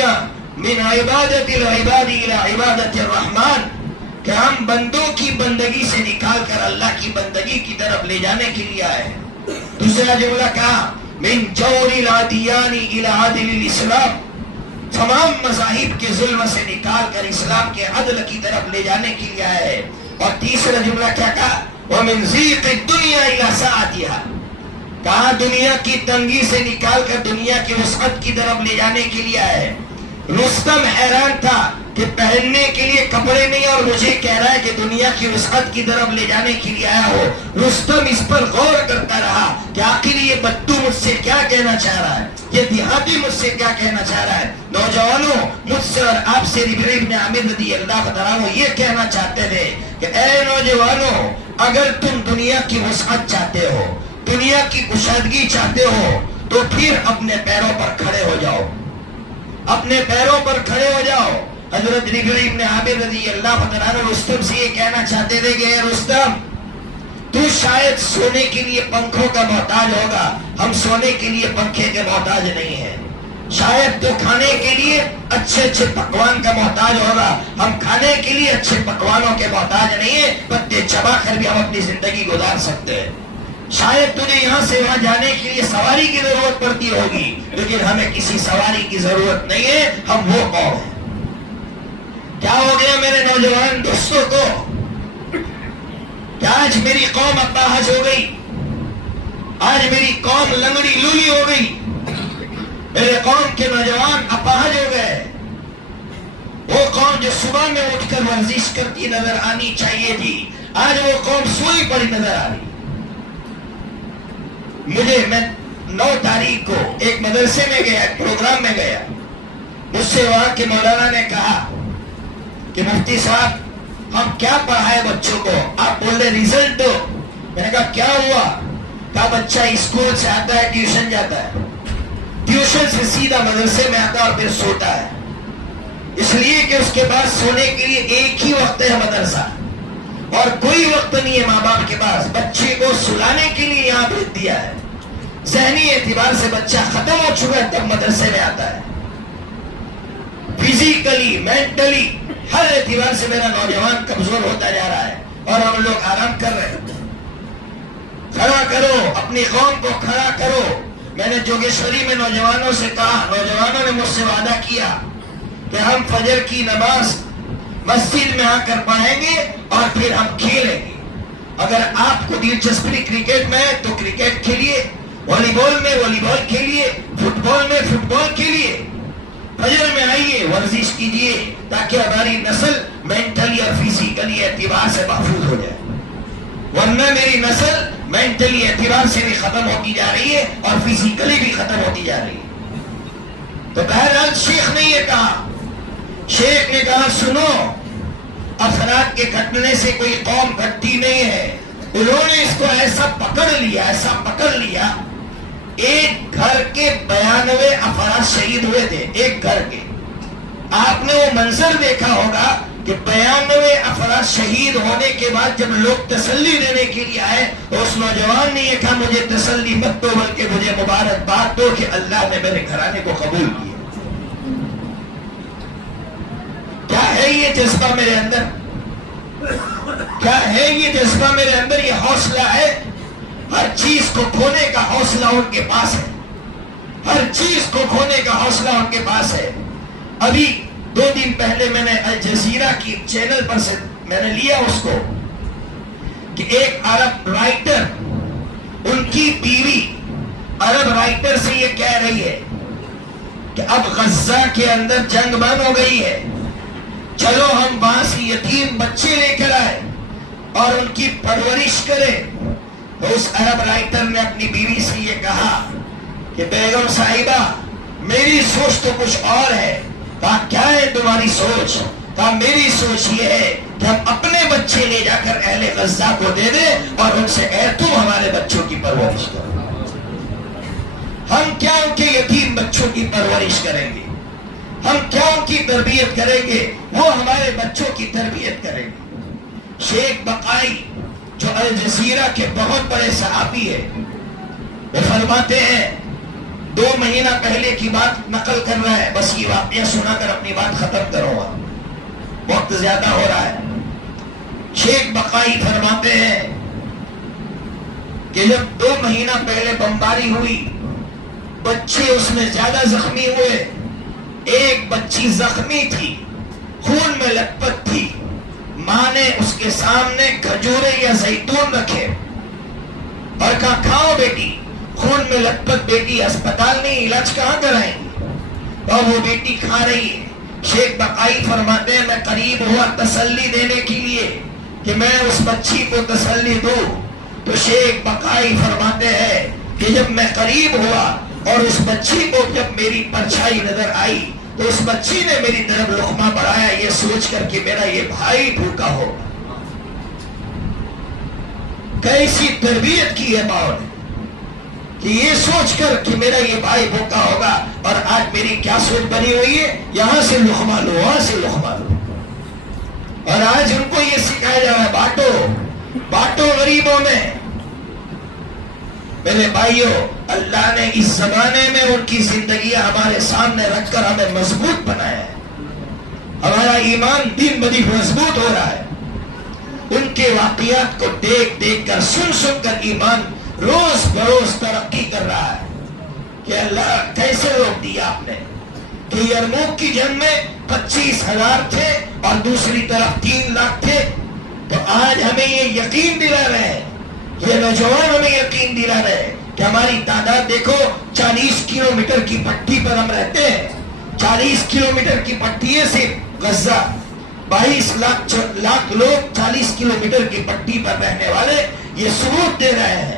من عبادت العباد الى عبادت الرحمن، کہ ہم بندوں کی بندگی سے نکال کر اللہ کی بندگی کی طرف لے جانے کے لیے آئے۔ دوسرا جملہ کہا من جور العدیان الى عدل الاسلام، تمام مذاہب کے ظلم سے نکال کر اسلام کے عدل کی طرف لے جانے کے لیے آئے ہیں۔ اور تیسرا جملہ کیا کہا؟ وَمِن ضِيقِ الدُّنْيَا إِلَى سَعَتِهَا، کہا دنیا کی تنگی سے نکال کر دنیا کی وسعت کی طرف لے جانے کے لیے آئے ہیں۔ رستم حیران تھا کہ پہننے کے لیے کپڑے نہیں اور مجھے کہہ رہا ہے کہ دنیا کی وسعت کی طرف لے جانے کے لیے آیا ہو۔ رستم اس پر غور کرتا رہا کہ آخر یہ بدو مجھ سے کیا کہنا چاہ رہا ہے، یہ دیہاتی مجھ سے کیا کہنا چاہ رہا ہے۔ نوجوانوں، مجھ سے اور آپ سے ربیعہ ابن عامر رضی اللہ تعالیٰ عنہ یہ کہنا چاہتے تھے کہ اے نوجوانوں، اگر تم دنیا کی وسعت چاہتے ہو، دنیا کی کشادگی چاہتے ہو، تو پھر اپنے پیروں پر کھڑے ہو جاؤ، اپنے پیروں پر کھڑے ہو جاؤ۔ حضرت ربیعہ ابن عامر رضی اللہ تعالیٰ عنہ رستم سے یہ کہنا چاہتے تھے کہ اے رستم، تو شاید سونے کے لیے پنکھوں کا محتاج ہوگا، ہم سونے کے لیے پنکھے کے محتاج نہیں ہیں۔ شاید تو کھانے کے لیے اچھے اچھے پکوان کا محتاج ہوگا، ہم کھانے کے لیے اچھے پکوانوں کے محتاج نہیں ہیں، پتے چبا کر بھی ہم اپنی زندگی گزار سکتے ہیں۔ شاید تجھے یہاں سے وہاں جانے کے لیے سواری کی ضرورت پڑتی ہوگی، لیکن ہمیں کسی سواری کی ضرورت نہیں ہے، ہم وہ قوم ہیں۔ کیا ہو گیا میرے نوجوان دوستوں کو کہ آج میری قوم اپاہج ہو گئی، آج میری قوم لنگڑی لولی ہو گئی، میرے قوم کے نوجوان اپاہج ہو گئے۔ وہ قوم جو صبح میں اٹھ کر ورزش کرتی نظر آنی چاہیے تھی، آج وہ قوم سوئی پڑی نظر آ رہی۔ میں 9 تاریخ کو ایک مدرسے میں گیا، ایک پروگرام میں گیا، مجھ سے وہاں کے مولانا نے کہا کہ مفتی صاحب ہم کیا پڑھائے بچوں کو، آپ بول رہے ریزلٹ دو۔ میں نے کہا کیا ہوا؟ کہا بچہ اسکول سے آتا ہے ٹیوشن جاتا ہے، ٹیوشن سے سیدھا مدرسے میں آتا ہے اور پھر سوتا ہے، اس لیے کہ اس کے پاس سونے کے لیے ایک ہی وقت ہے مدرسہ، اور کوئی وقت نہیں ہے ماں باپ کے پاس بچے کو سلانے کے لیے یہاں بھیج دیا ہے۔ ذہنی اعتبار سے بچہ ختم ہو چکا ہے تب مدرسے میں آتا ہے، فزیکلی مینٹلی ہر اعتبار سے میرا نوجوان کمزور ہوتا جا رہا ہے، اور ہم لوگ آرام کر رہے ہیں۔ کھڑا کرو اپنی قوم کو، کھڑا کرو۔ میں نے جوگیشوری میں نوجوانوں سے کہا، نوجوانوں نے مجھ سے وعدہ کیا کہ ہم فجر کی نماز مسجد میں آ کر پڑھیں گے اور پھر ہم کھیلیں گے۔ اگر آپ کو دلچسپی کرکٹ میں ہے تو کرکٹ کھیلیے، والی بال میں والی بال کھیلیے، فٹ بال میں فٹ بال کھیلیے، فجر میں آئیے ورزش کیجیے تاکہ ہماری نسل مینٹلی اور فزیکلی اعتبار سے محفوظ ہو جائے، ورنہ میری نسل مینٹلی اعتبار سے بھی ختم ہوتی جا رہی ہے اور فزیکلی بھی ختم ہوتی جا رہی ہے۔ تو بہرحال شیخ نے یہ کہا، شیخ نے کہا سنو، افراد کے گھٹنے سے کوئی قوم گھٹتی نہیں ہے۔ انہوں نے اس کو ایسا پکڑ لیا، ایک گھر کے 92 افراد شہید ہوئے تھے، ایک گھر کے۔ آپ نے وہ منظر دیکھا ہوگا کہ 92 افراد شہید ہونے کے بعد جب لوگ تسلی دینے کے لیے آئے تو اس نوجوان نے یہ کہا مجھے تسلی مت دو بلکہ مجھے مبارکباد دو کہ اللہ نے میرے گھرانے کو قبول کیا۔ کیا ہے یہ جذبہ میرے اندر؟ کیا ہے یہ جذبہ میرے اندر؟ یہ حوصلہ ہے، ہر چیز کو کھونے کا حوصلہ ان کے پاس ہے، ہر چیز کو کھونے کا حوصلہ ان کے پاس ہے۔ ابھی 2 دن پہلے میں نے الجزیرہ کی چینل پر سے میں نے لیا اس کو کہ ایک عرب رائٹر، ان کی بیوی عرب رائٹر سے یہ کہہ رہی ہے کہ اب غزہ کے اندر جنگ بند ہو گئی ہے، چلو ہم وہاں سے یتیم بچے لے کر آئے اور ان کی پرورش کریں۔ تو اس عرب رائٹر نے اپنی بیوی سے یہ کہا کہ بیگم صاحبہ میری سوچ تو کچھ اور ہے۔ کہا کیا ہے تمہاری سوچ؟ کہا میری سوچ یہ ہے کہ ہم اپنے بچے لے جا کر اہل غزہ کو دے دیں اور ان سے اے تم ہمارے بچوں کی پرورش کرو۔ ہم کیا ان کے یتیم بچوں کی پرورش کریں گے، ہم کیا ان کی تربیت کریں گے، وہ ہمارے بچوں کی تربیت کریں گے۔ شیخ بقائی جو الجزیرہ کے بہت بڑے صحافی ہیں، وہ فرماتے ہیں 2 مہینہ پہلے کی بات نقل کر رہا ہے، بس یہ واقعہ سنا کر اپنی بات ختم کروں گا، وقت زیادہ ہو رہا ہے۔ شیخ بقائی فرماتے ہیں کہ جب 2 مہینہ پہلے بمباری ہوئی، بچے اس میں زیادہ زخمی ہوئے۔ ایک بچی زخمی تھی، خون میں لت پت تھی، ماں نے اس کے سامنے کھجورے یا زیتون رکھے اور کہا کھاؤ بیٹی، خون میں لت پت بیٹی، اسپتال نہیں، علاج کہاں کرائیں گے؟ اور وہ بیٹی کھا رہی ہے۔ شیخ بقائی فرماتے ہیں میں قریب ہوا تسلی دینے کے لیے کہ میں اس بچی کو تسلی دوں، تو شیخ بقائی فرماتے ہیں کہ جب میں قریب ہوا اور اس بچی کو جب میری پرچھائی نظر آئی تو اس بچی نے میری طرف لقمہ بڑھایا یہ سوچ کر کہ میرا یہ بھائی بھوکا ہو۔ کیسی تربیت کی ہے ماں نے کہ یہ سوچ کر کہ میرا یہ بھائی بھوکا ہوگا، اور آج میری کیا سوچ بنی ہوئی ہے، یہاں سے لقمہ لو، وہاں سے لقمہ لو۔ اور آج ان کو یہ سکھایا جا رہا ہے بانٹو بانٹو غریبوں میں۔ میرے بھائیوں، اللہ نے اس زمانے میں ان کی زندگیاں ہمارے سامنے رکھ کر ہمیں مضبوط بنایا ہے، ہمارا ایمان دن بدن مضبوط ہو رہا ہے۔ ان کے واقعات کو دیکھ دیکھ کر سن سن کر ایمان روز بروز ترقی کر رہا ہے کہ اللہ کیسے روک دیا آپ نے کہ یرموک کی جنگ میں 25,000 تھے اور دوسری طرف 3 لاکھ تھے، تو آج ہمیں یہ یقین دلا رہے ہیں، یہ نوجوان ہمیں یقین دلا رہے ہیں کہ ہماری تعداد دیکھو، 40 کلومیٹر کی پٹی پر ہم رہتے ہیں، 40 کلومیٹر کی پٹی ہے صرف غزہ، 22 لاکھ لوگ 40 کلومیٹر کی پٹی پر رہنے والے، یہ ثبوت دے رہے ہیں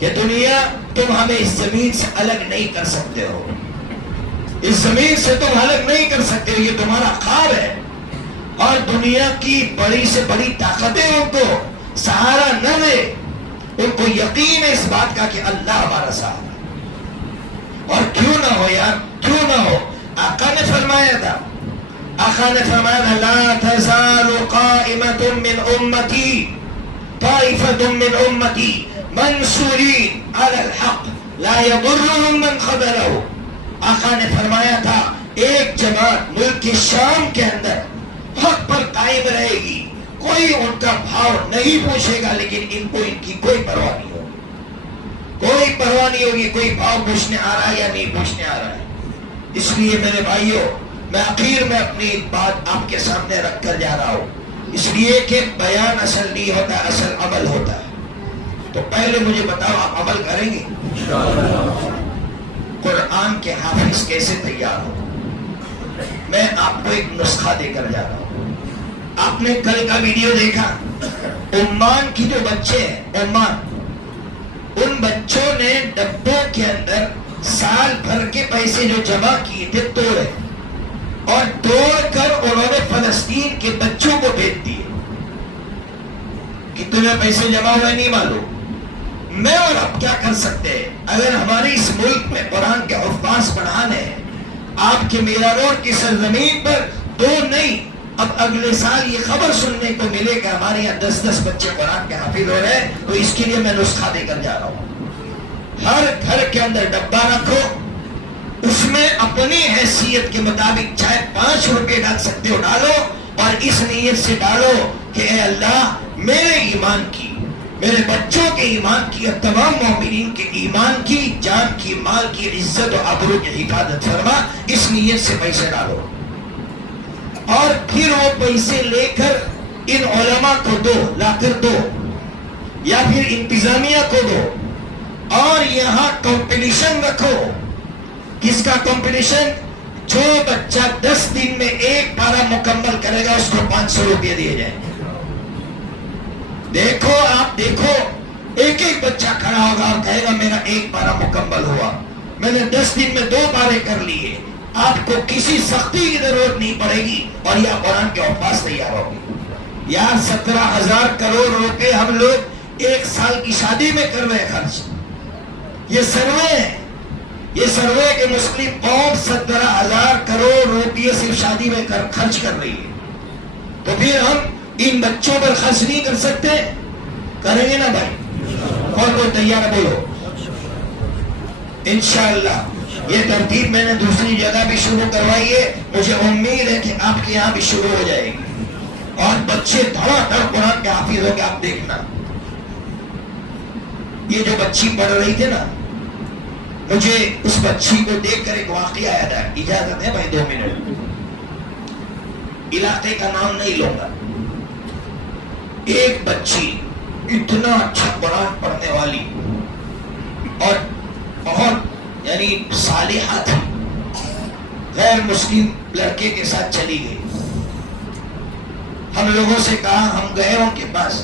کہ دنیا تم ہمیں اس زمین سے الگ نہیں کر سکتے ہو، اس زمین سے تم الگ نہیں کر سکتے ہو، یہ تمہارا خواب ہے۔ اور دنیا کی بڑی سے بڑی طاقتیں ان کو سہارا نہ دے، ان کو یقین ہے اس بات کا کہ اللہ ہمارا ساتھ ہے۔ اور کیوں نہ ہو یار، کیوں نہ ہو، آقا نے فرمایا تھا، آقا نے فرمایا لا تزال قائمۃ من امتی طائفۃ من امتی منصورین علی الحق لا یضرهم من خذلہ۔ آقا نے فرمایا تھا ایک جماعت ملک کے شام کے اندر حق پر قائم رہے گی، کوئی ان کا بھاؤ نہیں پوچھے گا، لیکن ان کو ان کی کوئی پرواہ نہیں ہوگی، کوئی پرواہ نہیں ہوگی، کوئی بھاؤ پوچھنے آ رہا ہے یا نہیں پوچھنے آ رہا ہے۔ اس لیے میرے بھائیوں، میں آخر میں اپنی بات آپ کے سامنے رکھ کر جا رہا ہوں، اس لیے کہ بیان اصل نہیں ہوتا، اصل عمل ہوتا ہے۔ تو پہلے مجھے بتاؤ آپ عمل کریں گے؟ قرآن کے حافظ کیسے تیار ہو؟ میں آپ کو ایک نسخہ دے کر جا رہا ہوں۔ آپ نے کل کا ویڈیو دیکھا، عمان کی جو بچے ہیں، عمان، ان بچوں نے ڈبوں کے اندر سال بھر کے پیسے جو جمع کیے تھے توڑے، اور توڑ کر انہوں نے فلسطین کے بچوں کو بھیج دیے۔ کتنے پیسے جمع ہوئے نہیں معلوم۔ میں اور آپ کیا کر سکتے ہیں؟ اگر ہمارے اس ملک میں قرآن کے حفاظ بڑھانے ہیں، آپ کے میرا روڈ کی سرزمین پر 2 نہیں، اب اگلے سال یہ خبر سننے کو ملے کہ ہمارے یہاں 10 بچے قرآن کے حافظ ہو رہے ہیں، تو اس کے لیے میں نسخہ دے کر جا رہا ہوں۔ ہر گھر کے اندر ڈبہ رکھو، اس میں اپنی حیثیت کے مطابق چاہے 5 روپے ڈال سکتے ہو ڈالو، اور اس نیت سے ڈالو کہ اے اللہ میرے ایمان کی، میرے بچوں کے ایمان کی اور تمام مومنین کے ایمان کی، جان کی، مال کی، عزت و آبرو کی حفاظت فرما، اس نیت سے پیسے ڈالو، اور پھر وہ پیسے لے کر ان علماء کو دو، لا کر دو، یا پھر انتظامیہ کو دو، اور یہاں کمپٹیشن رکھو. کس کا کمپٹیشن؟ جو بچہ 10 دن میں 1 پارہ مکمل کرے گا اس کو 500 روپے دیے جائیں گے. دیکھو آپ دیکھو، ایک ایک بچہ کھڑا ہوگا اور کہے گا میرا 1 پارہ مکمل ہوا، میں نے 10 دن میں 2 پارے کر لیے. آپ کو کسی سختی کی ضرورت نہیں پڑے گی اور یہ قرآن کے حفاظ تیار ہوگی. یار 17,000 کروڑ روپے ہم لوگ 1 سال کی شادی میں کر رہے خرچ. یہ سروے ہے، یہ سروے کہ مسلم قوم 17,000 کروڑ روپے صرف شادی میں خرچ کر رہی ہے. تو پھر ہم ان بچوں پر خرچ نہیں کر سکتے؟ کریں گے نا بھائی؟ اور کوئی تیار بولو. انشاءاللہ یہ ترتیب میں نے دوسری جگہ بھی شروع کروائی ہے، مجھے امید ہے کہ آپ کے یہاں بھی شروع ہو جائے گی اور بچے دھڑا دھڑ قرآن کے حافظ ہو کے آپ دیکھنا. یہ جو بچی پڑھ رہی تھی نا، مجھے اس بچی کو دیکھ کر ایک واقعہ یاد آیا. اجازت ہے بھائی 2 منٹ؟ علاقے کا نام نہیں لوں گا. ایک بچی اتنا اچھا قرآن پڑھنے والی اور بہت یعنی صالحہ تھی، غیر مسلم لڑکے کے ساتھ چلی گئی. ہم لوگوں سے کہا، ہم گئے ان کے پاس،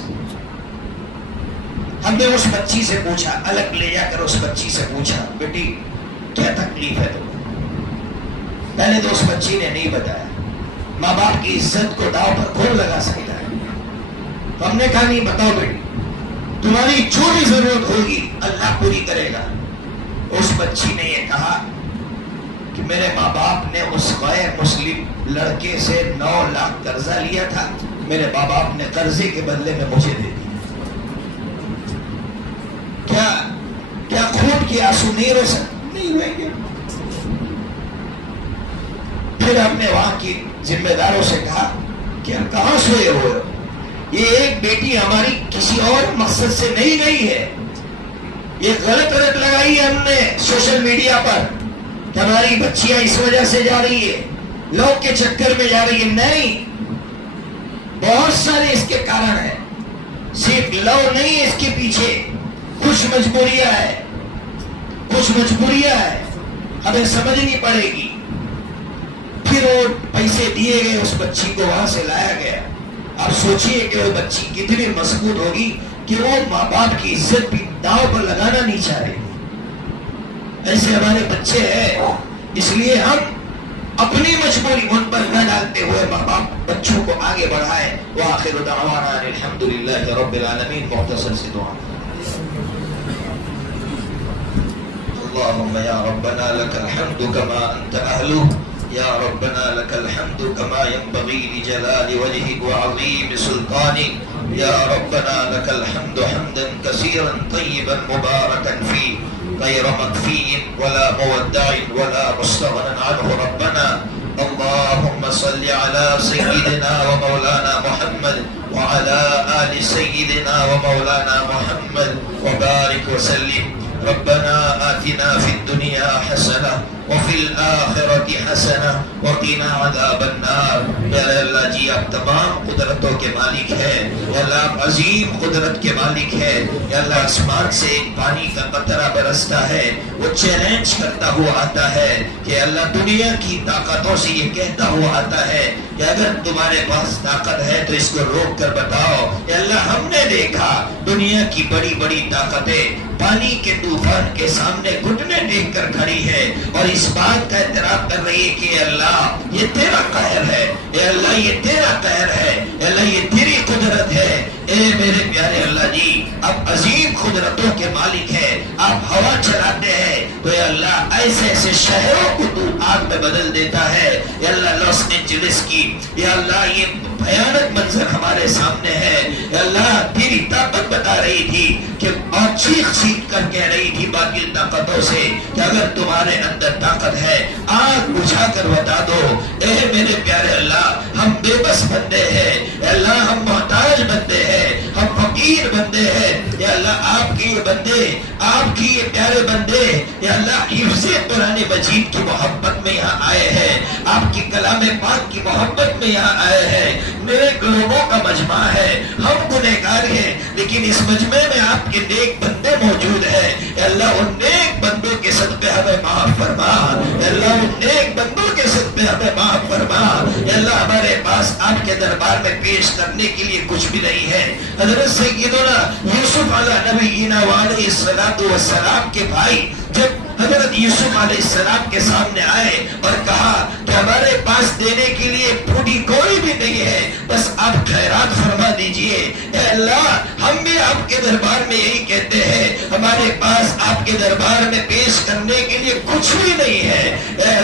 ہم نے اس بچی سے پوچھا، الگ لے جا کر اس بچی سے پوچھا بیٹی کیا تکلیف ہے تمہیں؟ پہلے تو اس بچی نے نہیں بتایا. ماں باپ کی عزت کو داؤ پر کون لگا سکتا ہے؟ ہم نے کہا نہیں بتاؤ بیٹی، تمہاری جو بھی ضرورت ہوگی اللہ پوری کرے گا. اس بچی نے یہ کہا کہ میرے ماں باپ نے اس غیر مسلم لڑکے سے 9 لاکھ قرضہ لیا تھا، میرے ماں باپ نے قرضے کے بدلے میں مجھے دے دیا. کیا خون کی آنسو نہیں رو سکتے؟ نہیں روئیں گے. پھر ہم نے وہاں کی ذمہ داروں سے کہا کہ ہم کہاں سوئے ہو، یہ ایک بیٹی ہماری کسی اور مقصد سے نہیں گئی ہے، یہ غلط لگائی ہے ہم نے سوشل میڈیا پر کہ ہماری بچیاں اس وجہ سے جا رہی ہے، لوگ کے چکر میں جا رہی ہے. نہیں، بہت سارے اس کے کارن ہیں، صرف لو نہیں ہے اس کے پیچھے. کچھ مجبوریاں ہے ہمیں سمجھنی پڑے گی. پھر وہ پیسے دیے گئے، اس بچی کو وہاں سے لایا گیا. آپ سوچئے کہ وہ بچی کتنی مضبوط ہوگی کہ وہ ماں باپ کی عزت بھی داؤ پر لگانا نہیں چاہ رہے. ایسے ہمارے بچے ہیں، اس لیے ہم اپنی مجبوری ان پر نہ ڈالتے ہوئے ماں باپ بچوں کو آگے بڑھائے. وآخر دعوانا الحمدللہ رب العالمین. مختصر سی دعا. اللهم يا ربنا لك الحمد كما أنت أهله، يا ربنا لك الحمد كما ينبغي لجلال وجهك وعظيم سلطانك، يا ربنا لك الحمد حمدا كثيرا طيبا مباركا فيه غير مكفي ولا مودع ولا مستغنى عنه. ربنا اللهم صل على سيدنا ومولانا محمد وعلى آل سيدنا ومولانا محمد وبارك وسلم. ربنا آتنا في الدنيا حسنة وفي الآخرة حسنة وقنا عذاب النار. یا اللہ جی آپ تمام قدرتوں کے مالک ہے، یا اللہ آپ عظیم قدرت کے مالک ہے. یا اللہ آسمان سے ایک پانی کا قطرہ برستا ہے، وہ چیلنج کرتا ہوا آتا ہے کہ اللہ دنیا کی طاقتوں سے یہ کہتا ہوا آتا ہے کہ اگر تمہارے پاس طاقت ہے تو اس کو روک کر بتاؤ. یا اللہ ہم نے دیکھا دنیا کی بڑی بڑی طاقتیں پانی کے طوفان کے سامنے گھٹنے ٹیک کر کھڑی ہے اور اس بات کا اعتراف کر رہی ہے کہ اللہ یہ تیرا قہر ہے، اے اللہ یہ تیرا قہر ہے، اے اللہ یہ تیری قدرت ہے. اے میرے پیارے اللہ جی آپ عظیم قدرتوں کے مالک ہیں، آپ ہوا چلاتے ہیں تو اے اللہ ایسے ایسے شہروں کو تو آگ میں بدل دیتا ہے. اے اللہ لاس اینجلس کی یا اللہ یہ بھیانک منظر ہمارے سامنے ہے. اے اللہ تیری طاقت بتا رہی تھی کہ اور چیخ چیخ کر کہہ رہی تھی باطل طاقتوں سے کہ اگر تمہارے اندر طاقت ہے آگ بجھا کر بتا دو. اے میرے پیارے اللہ ہم بے بس بندے ہیں، اے اللہ ہم محتاج بندے ہیں، ہم فقیر بندے ہیں. یا اللہ آپ کے یہ بندے، آپ کی یہ پیارے بندے یا اللہ حفظ قرآن مجید کی محبت میں یہاں آئے ہیں، آپ کی کلام پاک کی محبت میں یہاں آئے ہیں. نیک لوگوں کا مجمع ہے، ہم گنہگار ہیں، لیکن اس مجمع میں آپ کے نیک بندے موجود ہیں۔ اے اللہ ان نیک بندوں کے صدقے ہمیں معاف فرما، اے اللہ ان نیک بندوں کے صدقے ہمیں معاف فرما۔ اے اللہ ہمارے پاس آپ کے دربار میں پیش کرنے کے لیے کچھ بھی نہیں ہے۔ حضرت سیدنا یوسف علیہ نبینا وعلیہ السلام کے بھائی جب حضرت یوسف علیہ السلام کے سامنے آئے اور کہا کہ ہمارے پاس دینے کے لیے پھوٹی کوئی بھی نہیں ہے، بس آپ خیرات فرما دیجئے۔ اے اللہ ہم بھی آپ کے دربار میں یہی کہتے ہیں، ہمارے پاس آپ کے دربار میں پیش کرنے کے لیے کچھ بھی نہیں ہے۔ اے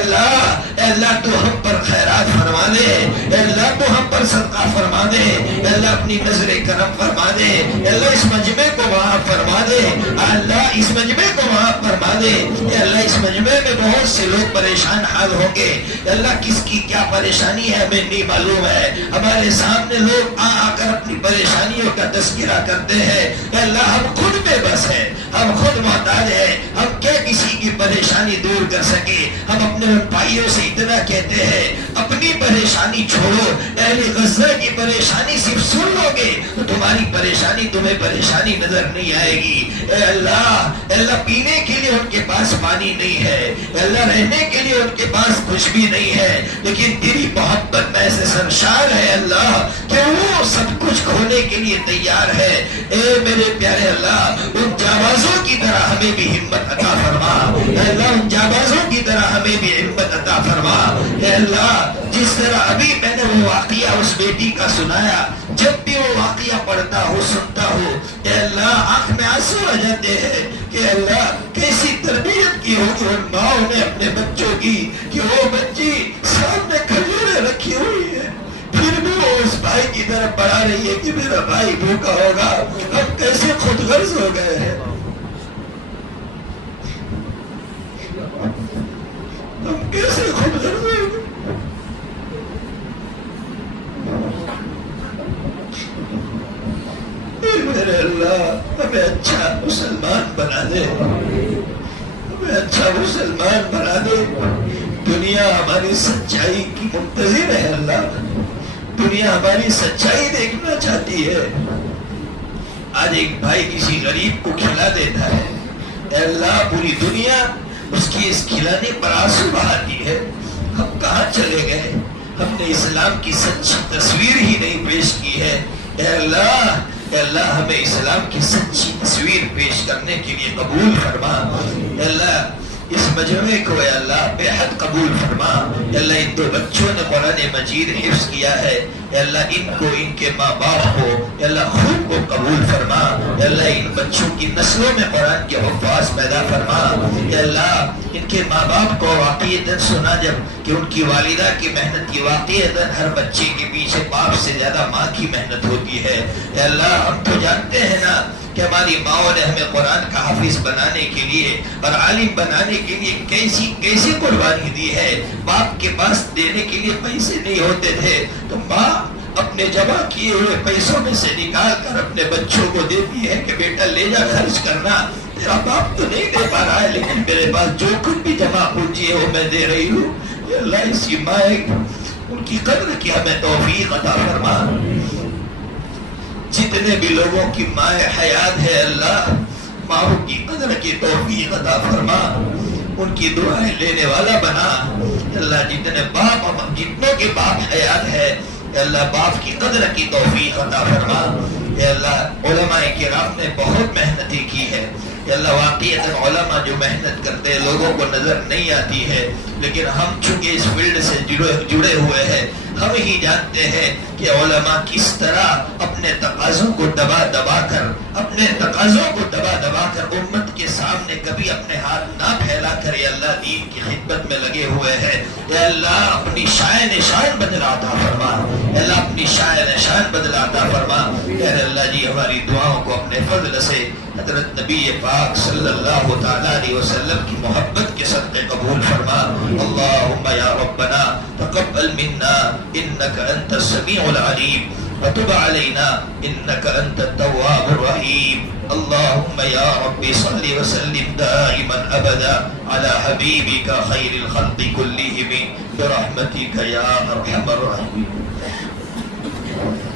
اللہ تو ہم پر خیرات فرما دے، اے اللہ تو ہم پر صدقہ فرما دے، اے اللہ اپنی نظر کرم فرما دے، اے اللہ اس مجمع کو معاف فرما دے، اے اللہ اس مجمع کو معاف فرما دے۔ اے اللہ اس مجمع میں بہت سے لوگ پریشان حال ہوں گے، اے اللہ کس کی کیا پریشانی ہے ہمیں نہیں معلوم ہے، ہمارے سامنے لوگ آ کر اپنی پریشانیوں کا تذکرہ کرتے ہیں۔ اے اللہ ہم خود بے بس ہیں، ہم خود محتاج ہیں، ہم کیا کسی کی پریشانی دور کر سکے؟ ہم اپنے بھائیوں سے اتنا کہتے ہیں اپنی پریشانی چھوڑو، اہل غزہ کی پریشانی صرف سن لو گے تو تمہاری پریشانی تمہیں پریشانی نظر نہیں آئے گی۔ اے اللہ پینے کے لیے ان کے پاس پانی نہیں ہے، اے اللہ رہنے کے لیے ان کے پاس کچھ بھی نہیں ہے، لیکن تیری محبت میں ایسے سرشار ہے اللہ کہ وہ سب کچھ کھونے کے لیے تیار ہے۔ اے میرے پیارے اللہ ان جانبازوں کی طرح ہمیں بھی ہمت عطا فرما، اے اللہ ان جانبازوں کی طرح ہمیں بھی ہمت عطا فرما۔ اے اللہ جس طرح ابھی میں نے وہ واقعہ اس بیٹی کا سنایا، جب بھی وہ واقعہ پڑھتا ہوں سنتا ہوں اے اللہ آنکھ میں آنسو آ جاتے ہیں کہ اللہ کیسی تربیت کی ہوگی ان ماؤں نے اپنے بچوں کی کہ وہ بچی سامنے کھجوریں رکھی ہوئی ہے پھر بھی وہ اس بھائی کی طرف بڑھا رہی ہے کہ میرا بھائی بھوکا ہوگا۔ ہم کیسے خود غرض ہو گئے ہیں، ہم کیسے خود غرض ہو گئے۔ میرے اللہ ہمیں اچھا مسلمان بنا دے، ہمیں اچھا مسلمان بنا دے۔ دنیا ہماری سچائی کی منتظر ہے اللہ، دنیا ہماری سچائی دیکھنا چاہتی ہے۔ آج ایک بھائی کسی غریب کو کھلا دیتا ہے، اے اللہ پوری دنیا اس کی اس کھلانے پر آنسو بہاتی ہے۔ ہم کہاں چلے گئے؟ ہم نے اسلام کی سچی تصویر ہی نہیں پیش کی ہے۔ اے اللہ ہمیں اسلام کی سچی تصویر پیش کرنے کے لیے قبول فرما۔ اے اللہ اس مجمع کو اے اللہ بے حد قبول فرما۔ اے اللہ ان دو بچوں نے قرآن مجید حفظ کیا ہے، اے اللہ ان کو ان کے ماں باپ کو اے اللہ خوب کو قبول فرما۔ اے اللہ ان بچوں کی نسلوں میں قرآن کے حفاظ پیدا فرما۔ اے اللہ ان کے ماں باپ کو واقعیتاً سنا جب کہ ان کی والدہ کی محنت کی واقعیتاً ہر بچے کے پیچھے باپ سے زیادہ ماں کی محنت ہوتی ہے۔ اے اللہ ہم تو جانتے ہیں نا کہ ہماری ماں نے ہمیں قرآن کا حافظ بنانے کے لیے اور عالم بنانے کے لیے کیسی قربانی دی ہے۔ باپ کے پاس دینے کے لیے پیسے نہیں ہوتے تھے تو ماں اپنے جمع کیے ہوئے پیسوں میں سے نکال کر اپنے بچوں کو دیتی ہے کہ بیٹا لے جا خرچ کرنا، تیرا باپ تو نہیں دے پا رہا ہے لیکن میرے پاس جو کچھ بھی جمع پونجی ہے وہ میں دے رہی ہوں۔ اے اللہ اسی ماں ان کی قدر کی ہمیں توفیق عطا فرما۔ جتنے بھی لوگوں کی ماں حیات ہے اللہ ماں کی قدر کی توفیق عطا فرما، ان کی دعائیں لینے والا بنا۔ اللہ جتنوں کے باپ حیات ہے اللہ باپ کی قدر کی توفیق عطا فرما۔ اے اللہ علماء کرام نے بہت محنتیں کی ہے، اے اللہ واقعیت علماء جو محنت کرتے ہیں لوگوں کو نظر نہیں آتی ہے، لیکن ہم چونکہ اس فیلڈ سے جڑے ہوئے ہیں ہم ہی جانتے ہیں کہ علماء کس طرح اپنے تقاضوں کو دبا کر امت کے سامنے کبھی اپنے ہاتھ نہ پھیلا کر اے اللہ دین کی خدمت میں لگے ہوئے ہیں۔ اے اللہ اپنی شان نشان بدلا عطا فرما، اے اللہ اپنی شان نشان بدلا عطا فرما۔ اے اللہ جی ہماری دعاؤں کو اپنے فضل سے حضرت نبی پاک صلی اللہ تعالی علیہ وسلم کی محبت کے صدقے قبول فرما۔ اللہم یا ربنا تقبل منا انك انت السميع العليم وتب علينا انك انت التواب الرحيم۔ اللهم يا رب صل وسلم دائما ابدا على حبيبك خير الخلق كلهم برحمتك يا ارحم الراحمين۔ ہے.